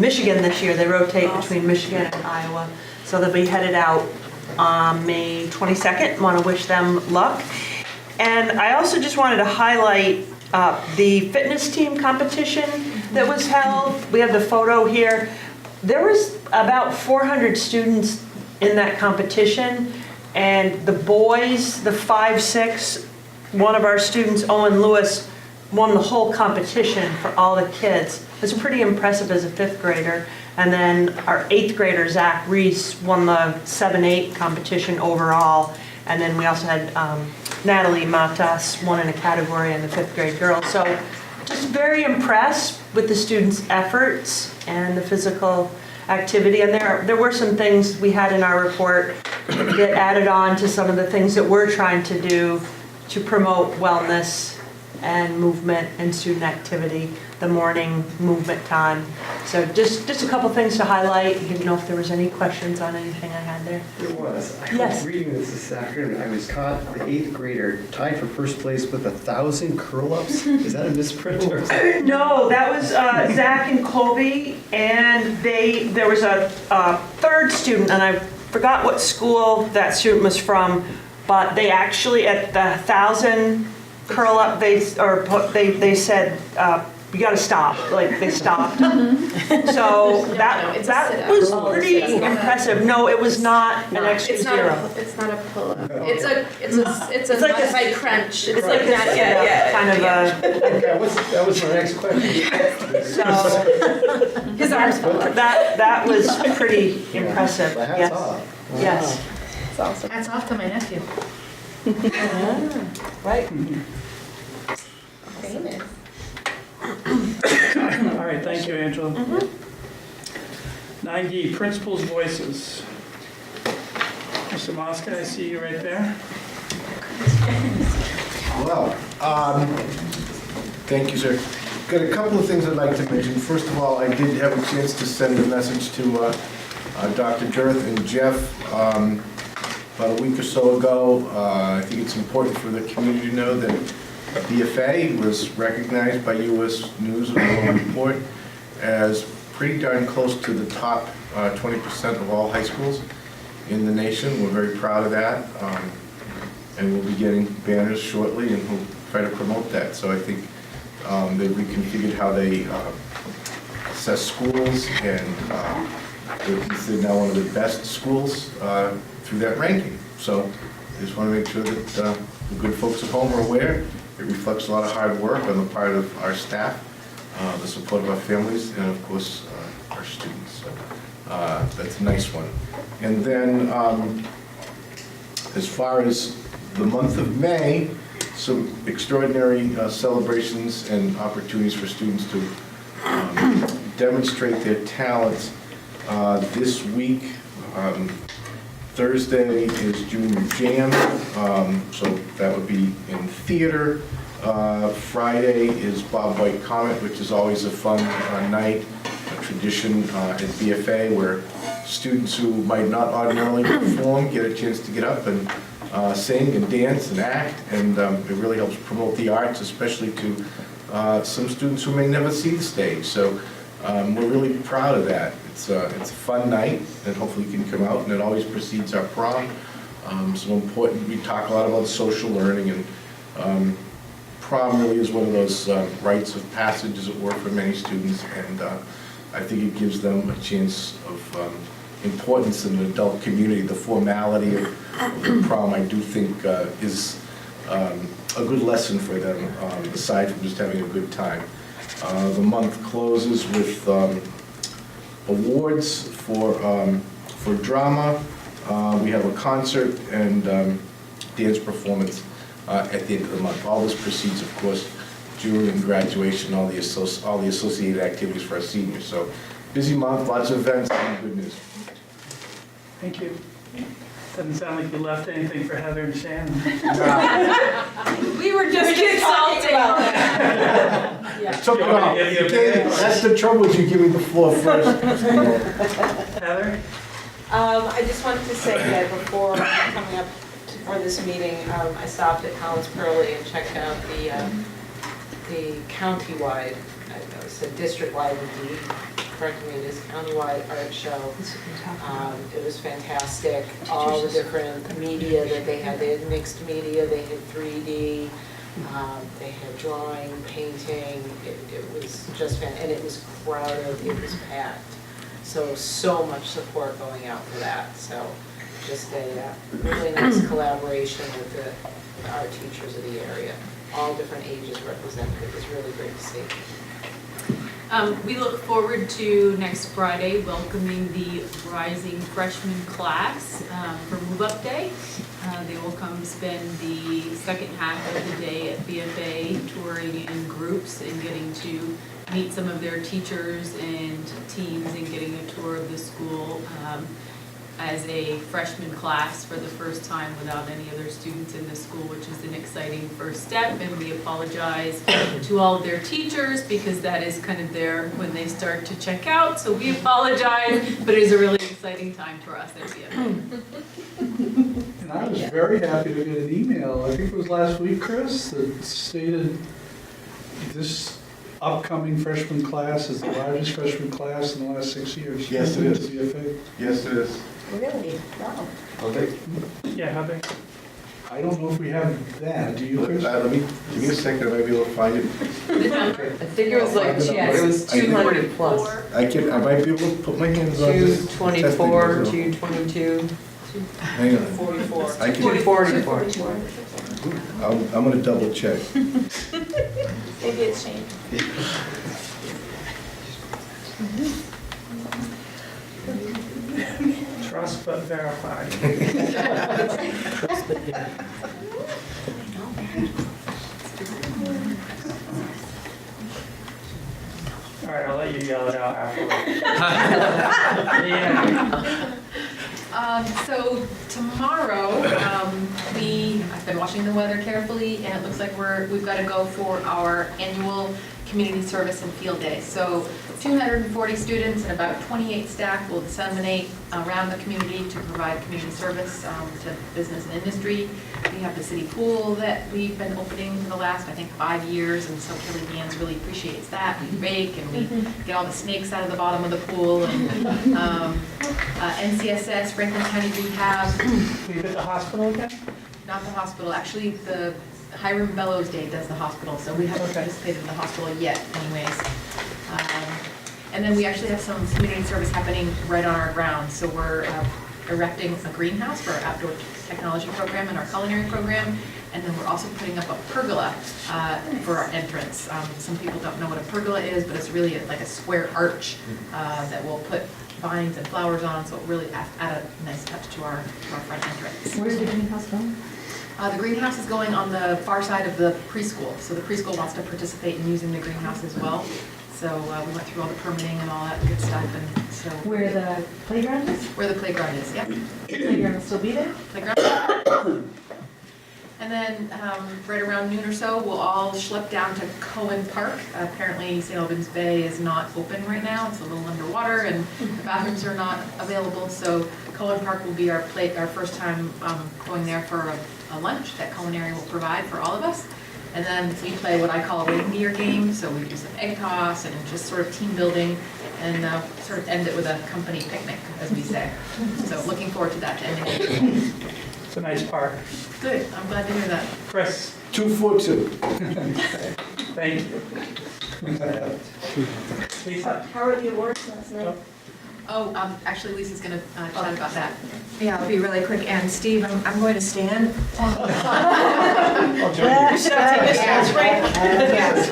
Michigan this year. They rotate between Michigan and Iowa. So they'll be headed out on May 22nd. Want to wish them luck. And I also just wanted to highlight the fitness team competition that was held. We have the photo here. There was about 400 students in that competition, and the boys, the 5-6, one of our students, Owen Lewis, won the whole competition for all the kids. It's pretty impressive as a 5th grader. And then our 8th grader, Zach Reese, won the 7-8 competition overall. And then we also had Natalie Matas won in a category in the 5th grade girls. So just very impressed with the students' efforts and the physical activity. And there were some things we had in our report that added on to some of the things that we're trying to do to promote wellness and movement and student activity, the morning movement time. So just a couple things to highlight. I didn't know if there was any questions on anything I had there. There was. I Yes. was reading this afternoon. I was caught, the 8th grader, tied for first place with 1,000 curl-ups. Is that a misprint or something? No, that was Zach and Colby, and there was a 3rd student, and I forgot what school that student was from, but they actually, at the 1,000 curl up, they said, you gotta stop, like they stopped. So that was pretty impressive. No, it was not an extra zero. It's not a pull-up. It's a like a modified crunch. It's like a kind of a. That was my next question. So his arms. That was pretty impressive. Yes. Yes. It's awesome. Hats off to my nephew. Right. Famous. All right, thank you, Angela. 9D, principals' voices. Mr. Mosca, I see you right there. Well, thank you, sir. Got a couple of things I'd like to mention. First of all, I did have a chance to send a message to Dr. Girth and Jeff about a week or so ago. I think it's important for the community to know that BFA was recognized by U.S. News and World Report as pretty darn close to the top 20% of all high schools in the nation. We're very proud of that, and we'll be getting banners shortly, and we'll try to promote that. So I think they reconfigured how they assess schools, and they're considered now one of the best schools through that ranking. So I just want to make sure that the good folks at home are aware. It reflects a lot of hard work on the part of our staff, the support of our families, and of course our students. So that's a nice one. And then as far as the month of May, some extraordinary celebrations and opportunities for students to demonstrate their talents. This week, Thursday is Junior Jam, so that would be in theater. Friday is Bob White Comet, which is always a fun night, a tradition at BFA where students who might not ordinarily perform get a chance to get up and sing and dance and act, and it really helps promote the arts, especially to some students who may never see the stage. So we're really proud of that. It's a fun night, and hopefully you can come out, and it always precedes our prom. So important, we talk a lot about social learning, and prom really is one of those rites of passage, as it were, for many students, and I think it gives them a chance of importance in the adult community. The formality of the prom, I do think, is a good lesson for them, aside from just having a good time. The month closes with awards for drama. We have a concert and dance performance at the end of the month. All this precedes, of course, junior and graduation, all the associated activities for our seniors. So busy month, lots of events, and good news. Thank you. Doesn't sound like you left anything for Heather and Shannon. We were just consulting. Took it off. That's the trouble, is you give me the floor first. Heather? I just wanted to say that before coming up for this meeting, I stopped at Collins Pearly and checked out the countywide, it's a district-wide indeed, correct me, it is countywide art show. It was fantastic. All the different media that they had mixed media, they had 3D, They had drawing, painting, it was just and it was crowded, it was packed. So much support going out for that, so just a really nice collaboration with our teachers of the area. All different ages represented, it was really great to see. We look forward to next Friday welcoming the rising freshman class for move-up day. They will come spend the second half of the day at BFA touring in groups and getting to meet some of their teachers and teams and getting a tour of the school as a freshman class for the first time without any other students in the school, which is an exciting first step. And we apologize to all of their teachers because that is kind of there when they start to check out. So we apologize, but it is a really exciting time for us at BFA. And I was very happy to get an email, I think it was last week, Chris, that stated this upcoming freshman class is the largest freshman class in the last 6 years. Yes, it is. BFA. Yes, it is. Really? Wow. Okay. Yeah, how big? I don't know if we have that, do you, Chris? Let me, give me a second, I might be able to find it. I think it was like, yeah, it was I think- 200 plus. I might be able to put my hands on this. 224, testing myself. 222, Hang on. 44. I can- 244. I'm gonna double check. Maybe it's changed. Trust but verify. All right, I'll let you yell it out afterwards. Yeah. So tomorrow, I've been watching the weather carefully, and it looks like we've got to go for our annual community service and field day. So 240 students and about 28 staff will disseminate around the community to provide community service to business and industry. We have the city pool that we've been opening for the last, I think, 5 years, and so Kelly Gans really appreciates that. We rake and we get all the snakes out of the bottom of the pool. And NCSS, Franklin County Rehab. We at the hospital again? Not the hospital, actually the Hiram Bellows Day does the hospital, so we haven't participated in the hospital yet anyways. And then we actually have some community service happening right on our grounds. So we're erecting a greenhouse for our outdoor technology program and our culinary program. And then we're also putting up a pergola for our entrance. Some people don't know what a pergola is, but it's really like a square arch that we'll put vines and flowers on, so it really add a nice touch to our front entrance. Where's the greenhouse going? The greenhouse is going on the far side of the preschool, so the preschool wants to participate in using the greenhouse as well. So we went through all the permitting and all that good stuff, and so. Where the playground is? Where the playground is, yep. Playground will still be there? Playground. And then right around noon or so, we'll all schlep down to Cohen Park. Apparently Saint Albans Bay is not open right now. It's a little underwater and the bathrooms are not available. So Cohen Park will be our first time going there for a lunch that culinary will provide for all of us. And then we play what I call a reindeer game. So we do some egg toss and just sort of team building and sort of end it with a company picnic, as we say. So looking forward to that to end it. It's a nice park. Good, I'm glad to hear that. Chris? 242. Thank you. Lisa? How are the awards last night? Oh, actually Lisa's gonna chat about that. Yeah, I'll be really quick. And Steve, I'm going to stand. I'll join you. Should I take a stretch break? Yes.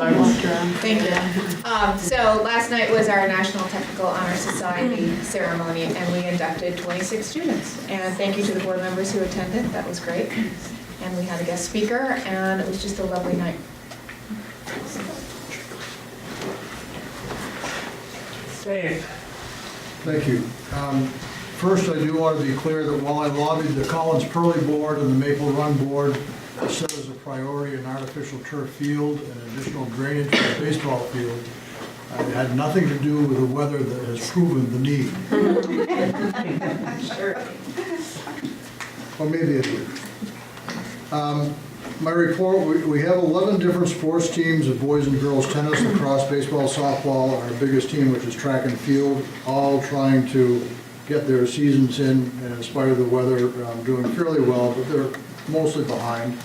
Thank you. So last night was our National Technical Honor Society ceremony, and we inducted 26 students. And thank you to the board members who attended. That was great. And we had a guest speaker, and it was just a lovely night. Dave? Thank you. First, I do want to be clear that while I lobbied the Collins Pearly Board and the Maple Run Board to set as a priority an artificial turf field and additional drainage for the baseball field, it had nothing to do with the weather that has proven the need. Sure. Or maybe it did. My report, we have 11 different sports teams of boys and girls tennis, lacrosse, baseball, softball, and our biggest team, which is track and field, all trying to get their seasons in spite of the weather, doing fairly well, but they're mostly behind.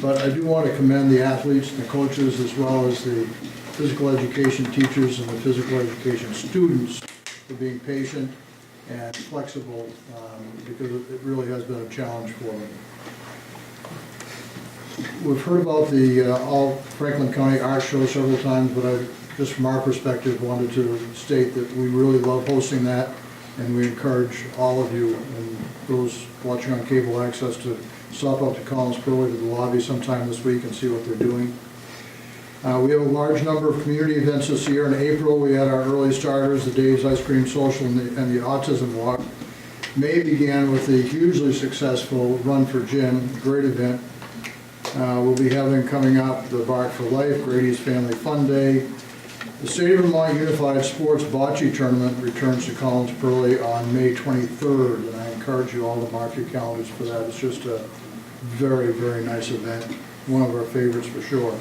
But I do want to commend the athletes and the coaches, as well as the physical education teachers and the physical education students for being patient and flexible, because it really has been a challenge for them. We've heard about the All Franklin County Art Show several times, but I, just from our perspective, wanted to state that we really love hosting that, and we encourage all of you and those watching on cable access to stop up to Collins Pearly to the lobby sometime this week and see what they're doing. We have a large number of community events this year. In April, we had our early starters, the Dave's Ice Cream Social and the Autism Walk. May began with the hugely successful Run for Jim, great event. We'll be having coming up the Bark for Life, Grady's Family Fun Day. The State of Vermont Unified Sports Bocce Tournament returns to Collins Pearly on May 23rd, and I encourage you all to mark your calendars for that. It's just a very, very nice event, one of our favorites for sure.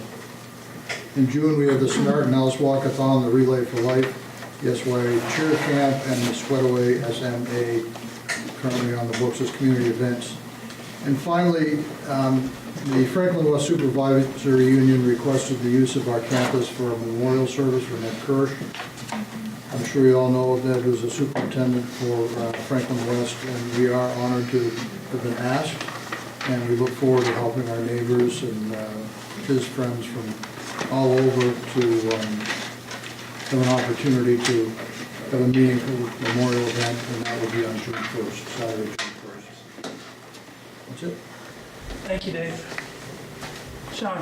In June, we have the Samaritan House Walkathon, the Relay for Life, the SYA Cheer Camp, and the Sweataway SMA, currently on the books as community events. And finally, the Franklin West Supervisory Union requested the use of our campus for a memorial service for Ned Kirsch. I'm sure you all know Ned was a superintendent for Franklin West, and we are honored to have been asked. And we look forward to helping our neighbors and his friends from all over to have an opportunity to have a meaningful memorial event, and that will be on June 1st, Saturday, June 1st. That's it. Thank you, Dave. Sean?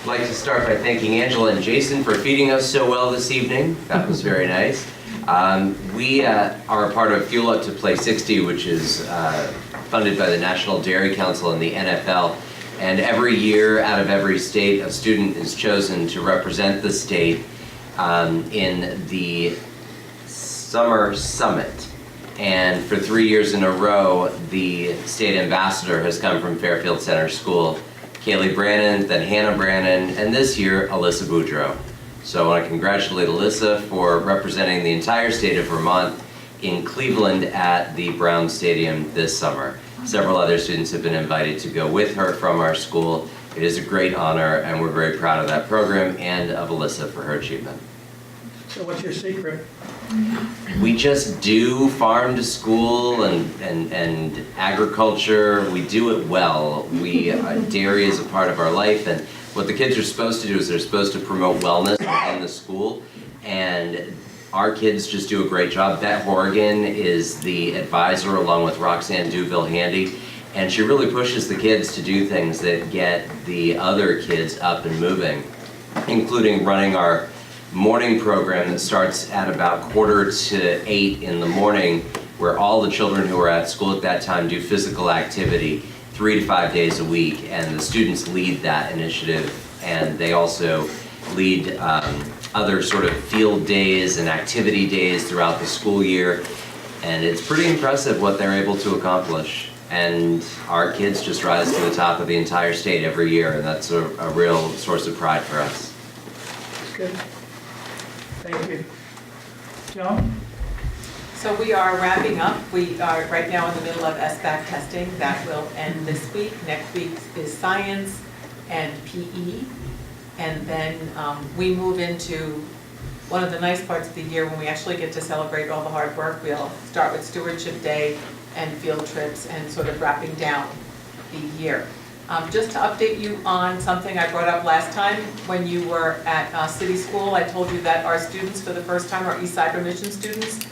I'd like to start by thanking Angela and Jason for feeding us so well this evening. That was very nice. We are a part of Fuel Up to Play 60, which is funded by the National Dairy Council and the NFL. And every year, out of every state, a student is chosen to represent the state in the Summer Summit. And for 3 years in a row, the state ambassador has come from Fairfield Center School. Kaylee Brannon, then Hannah Brannon, and this year, Alyssa Boudreau. So I want to congratulate Alyssa for representing the entire state of Vermont in Cleveland at the Brown Stadium this summer. Several other students have been invited to go with her from our school. It is a great honor, and we're very proud of that program and of Alyssa for her achievement. So what's your secret? We just do farm to school and agriculture. We do it well. Dairy is a part of our life, and what the kids are supposed to do is they're supposed to promote wellness within the school, and our kids just do a great job. Beth Horgan is the advisor along with Roxanne Duville-Handy, and she really pushes the kids to do things that get the other kids up and moving, including running our morning program that starts at about 7:45 in the morning, where all the children who are at school at that time do physical activity 3 to 5 days a week, and the students lead that initiative, and they also lead other sort of field days and activity days throughout the school year, and it's pretty impressive what they're able to accomplish. And our kids just rise to the top of the entire state every year, and that's a real source of pride for us. Good. Thank you. Joan? So we are wrapping up. We are right now in the middle of SBAC testing. That will end this week. Next week is science and PE. And then we move into one of the nice parts of the year when we actually get to celebrate all the hard work. We'll start with Stewardship Day and field trips and sort of wrapping down the year. Just to update you on something I brought up last time when you were at City School, I told you that our students for the first time are East Cyber Mission students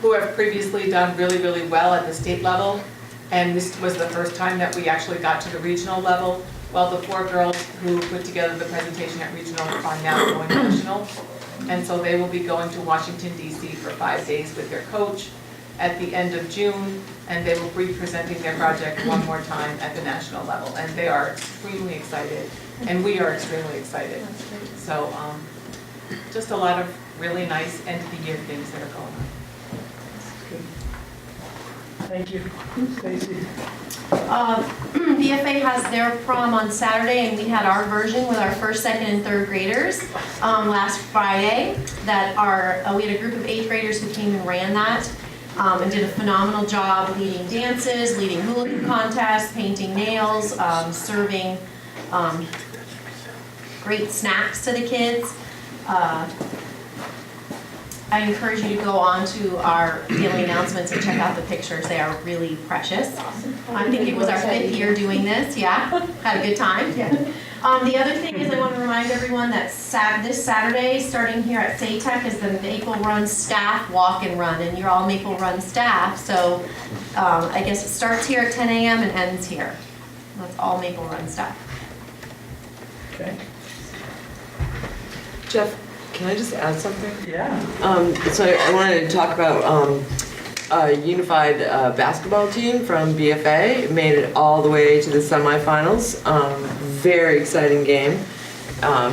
who have previously done really, really well at the state level. And this was the first time that we actually got to the regional level. Well, the 4 girls who put together the presentation at regional are now going national. And so they will be going to Washington, D.C. for 5 days with their coach at the end of June, and they will be presenting their project one more time at the national level. And they are extremely excited, and we are extremely excited. So just a lot of really nice end of the year things that are going on. Thank you. Stacy? VFA has their prom on Saturday, and we had our version with our first, second, and third graders last Friday. We had a group of 8th graders who came and ran that. and did a phenomenal job leading dances, leading hula hoop contests, painting nails, serving great snacks to the kids. I encourage you to go on to our daily announcements and check out the pictures. They are really precious. I think it was our 5th year doing this, yeah. Had a good time. Yeah. The other thing is I want to remind everyone that this Saturday, starting here at SATEC, is the Maple Run Staff Walk and Run, and you're all Maple Run staff, so I guess it starts here at 10 a.m. and ends here. That's all Maple Run staff. Okay. Jeff, can I just add something? Yeah. So I wanted to talk about a unified basketball team from BFA. It made it all the way to the semifinals. Very exciting game.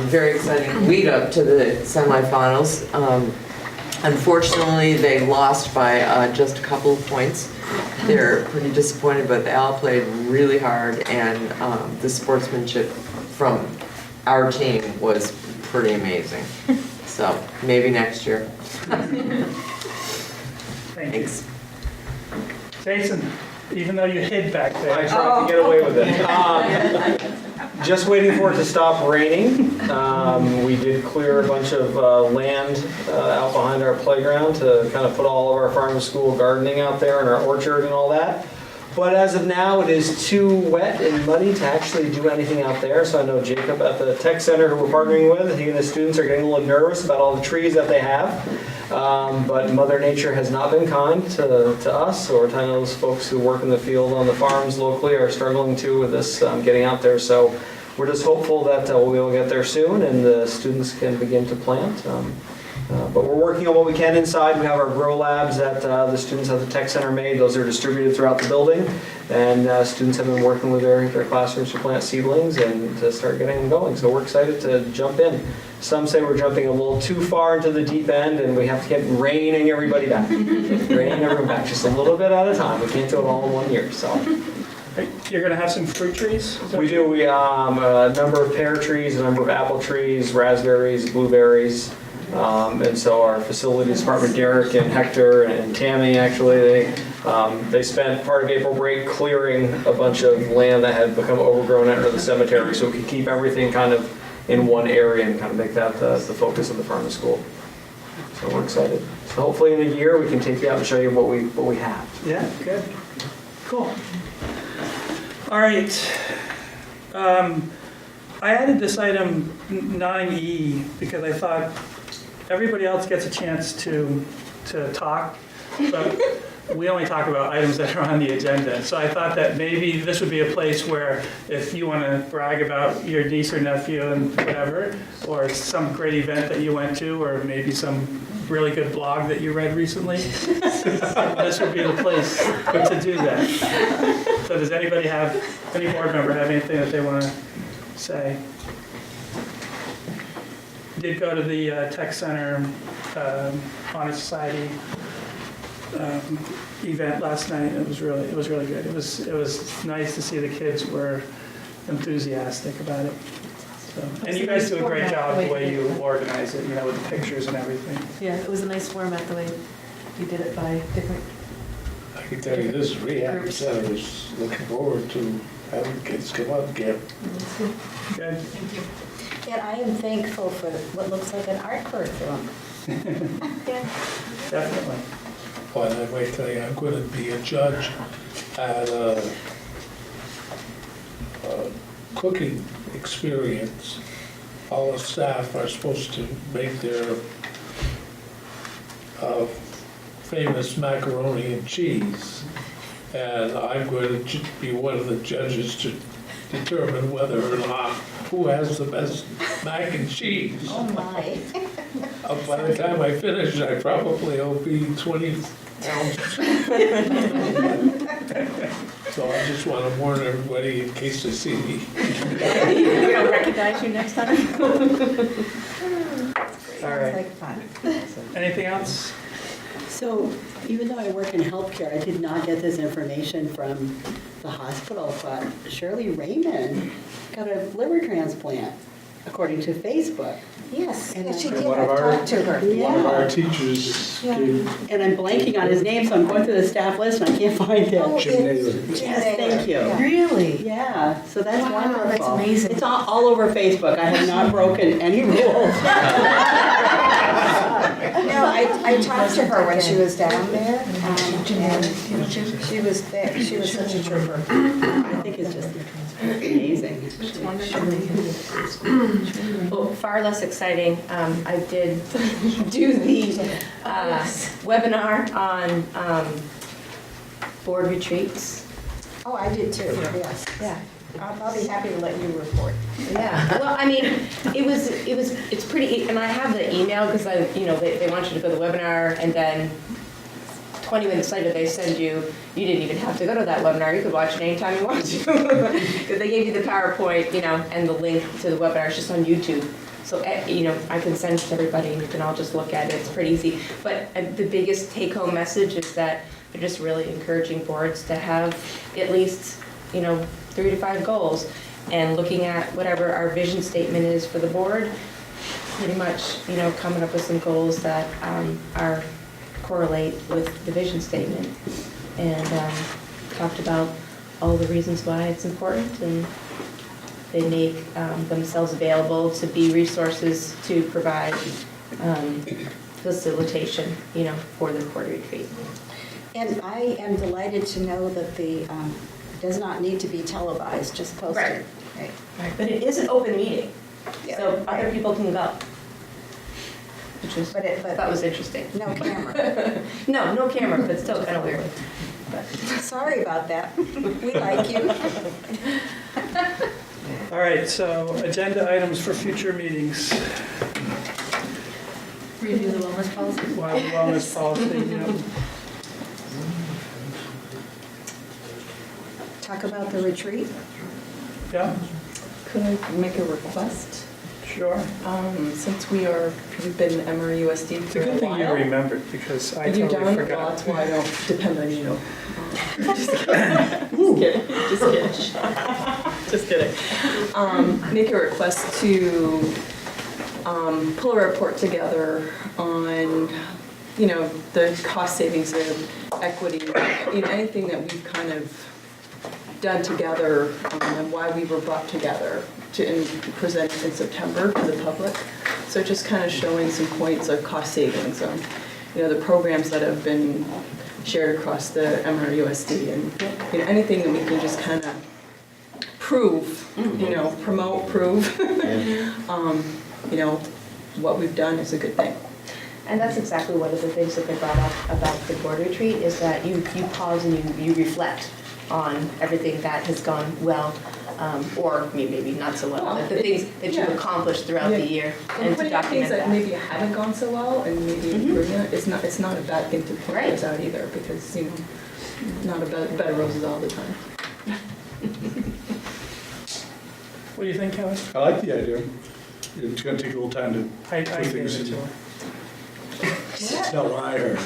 Very exciting lead up to the semifinals. Unfortunately, they lost by just a couple of points. They're pretty disappointed, but they all played really hard, and the sportsmanship from our team was pretty amazing. So maybe next year. Thanks. Jason, even though you hid back there. I tried to get away with it. Just waiting for it to stop raining. We did clear a bunch of land out behind our playground to kind of put all of our farm to school gardening out there and our orchard and all that. But as of now, it is too wet and muddy to actually do anything out there. So I know Jacob at the tech center who we're partnering with, he and the students are getting a little nervous about all the trees that they have. But Mother Nature has not been kind to us, or to those folks who work in the field on the farms locally are struggling too with this getting out there. So we're just hopeful that we'll be able to get there soon and the students can begin to plant. But we're working on what we can inside. We have our grow labs that the students at the tech center made. Those are distributed throughout the building. And students have been working with their classrooms to plant seedlings and to start getting them going. So we're excited to jump in. Some say we're jumping a little too far into the deep end and we have to keep reining everybody back. Reining everyone back just a little bit at a time. We can't do it all in 1 year. So. You're going to have some fruit trees? We do. We a number of pear trees, a number of apple trees, raspberries, blueberries. And so our facilities department, Derek and Hector and Tammy, actually, they spent part of April break clearing a bunch of land that had become overgrown under the cemetery, so we could keep everything kind of in one area and kind of make that the focus of the farm to school. So we're excited. So hopefully in a year we can take you out and show you what we have. Yeah, good. Cool. All right. I added this item 9E because I thought everybody else gets a chance to talk, but we only talk about items that are on the agenda. So I thought that maybe this would be a place where if you want to brag about your niece or nephew and whatever, or some great event that you went to, or maybe some really good blog that you read recently, this would be the place to do that. So does anybody have, any board member have anything that they want to say? Did go to the Tech Center Honor Society event last night. It was really good. It was nice to see the kids were enthusiastic about it. So, and you guys do a great job the way you organize it, with the pictures and everything. Yeah, it was a nice format the way you did it by different. I can tell you this rehab center is looking forward to having kids come out again. Good. Thank you. And I am thankful for what looks like an art curriculum. Definitely. Well, and I might tell you, I'm going to be a judge at a cooking experience. All the staff are supposed to make their famous macaroni and cheese. And I'm going to be one of the judges to determine whether or not who has the best mac and cheese. Oh my. By the time I finish, I probably will be 20 pounds. So I just want to warn everybody in case they see me. We don't recognize you next time. All right. Like fun. Anything else? So even though I work in healthcare, I did not get this information from the hospital, but Shirley Raymond got a liver transplant. according to Facebook. Yes, And yes, she I- did. One of I our- talked to her. One of our Yeah. teachers Yeah. gave And I'm blanking on his name, so I'm going through the staff list and I can't find Oh, it. Jim it's Naylor. Jim Yes, Naylor. thank you. Yeah. Really? Yeah, so that's Wow, wonderful. that's amazing. It's all over Facebook. I have not broken any rules. No, I talked to her when she was down there, and she was there, she was such a trooper. I think it's just amazing. It's wonderful. Well, far less exciting, I did do the webinar on board retreats. Oh, I did too, yes. Yeah. I'll be happy to let you report. Yeah, well, I mean, it's pretty, and I have the email because they want you to go to the webinar and then 20 minutes later they send you didn't even have to go to that webinar, you could watch it anytime you want to. Because they gave you the PowerPoint, and the link to the webinar, it's just on YouTube. So, I can send it to everybody and you can all just look at it, it's pretty easy. But the biggest take-home message is that they're just really encouraging boards to have at least, 3 to 5 goals, and looking at whatever our vision statement is for the board, pretty much, coming up with some goals that are correlate with the vision statement, and talked about all the reasons why it's important, and they make themselves available to be resources to provide facilitation, for the board retreat. And I am delighted to know that the, does not need to be televised, just posted. Right. But it is an open meeting, so other people can go. Which is, But that was interesting. No camera. No camera, but still kind of weird. But Sorry about that. We like you. All right, so agenda items for future meetings. Review the wellness policy. Wellness policy, Talk about the retreat. Yeah, Could I make a request? sure. Since we've been MRUSD It's for a a good thing you while. remembered, because I Are you totally done? forgot. Well, that's why I don't depend on you. Just kidding. Just kidding. Just kidding. Make a request to pull a report together on, the cost savings of equity, anything that we've kind of done together, and why we were brought together to present in September to the public. So just kind of showing some points of cost savings, the programs that have been shared across the MRUSD, and anything that we can just kind of prove, promote, prove, what we've done is a good thing. And that's exactly one of the things that they brought up about the board retreat, is that you pause and you reflect on everything that has gone well, or maybe not so well, the things that you've accomplished throughout the year, and to document Things that that. maybe haven't gone so well, and maybe improving it, it's not a bad thing to point those out either, because, not a bed of roses all the time. What do you think, Kelly? I like the idea. It's gonna take a little time to I put gave things it in. to her. No, I heard.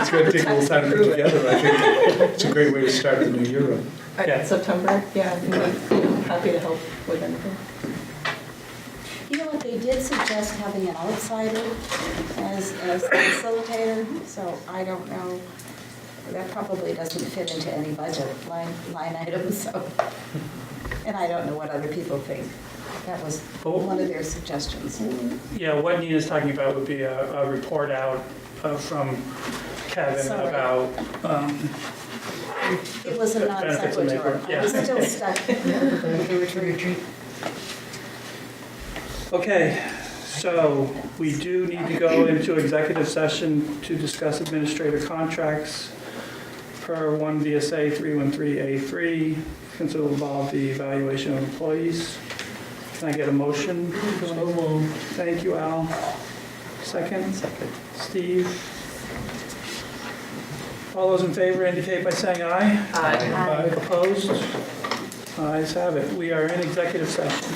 It's gonna take a little time to put together, I think. It's a great way to start the new year on. Yeah. September, happy to help with anything. You know what, they did suggest having an outsider as a facilitator, so I don't know. That probably doesn't fit into any budget line items, so. And I don't know what other people think. That was one of their suggestions. Yeah, what Nina's talking about would be a report out from Kevin Sorry. about It was a non benefits of sequitur. making- I was still stuck with the retreat. Okay, so we do need to go into executive session to discuss administrator contracts per 1 VSA 313A3, since it will involve the evaluation of employees. Can I get a motion? So moved. Thank you, Al. Second? Second. Steve? All those in favor indicate by saying aye. Aye. Opposed? Ayes have it. We are in executive session.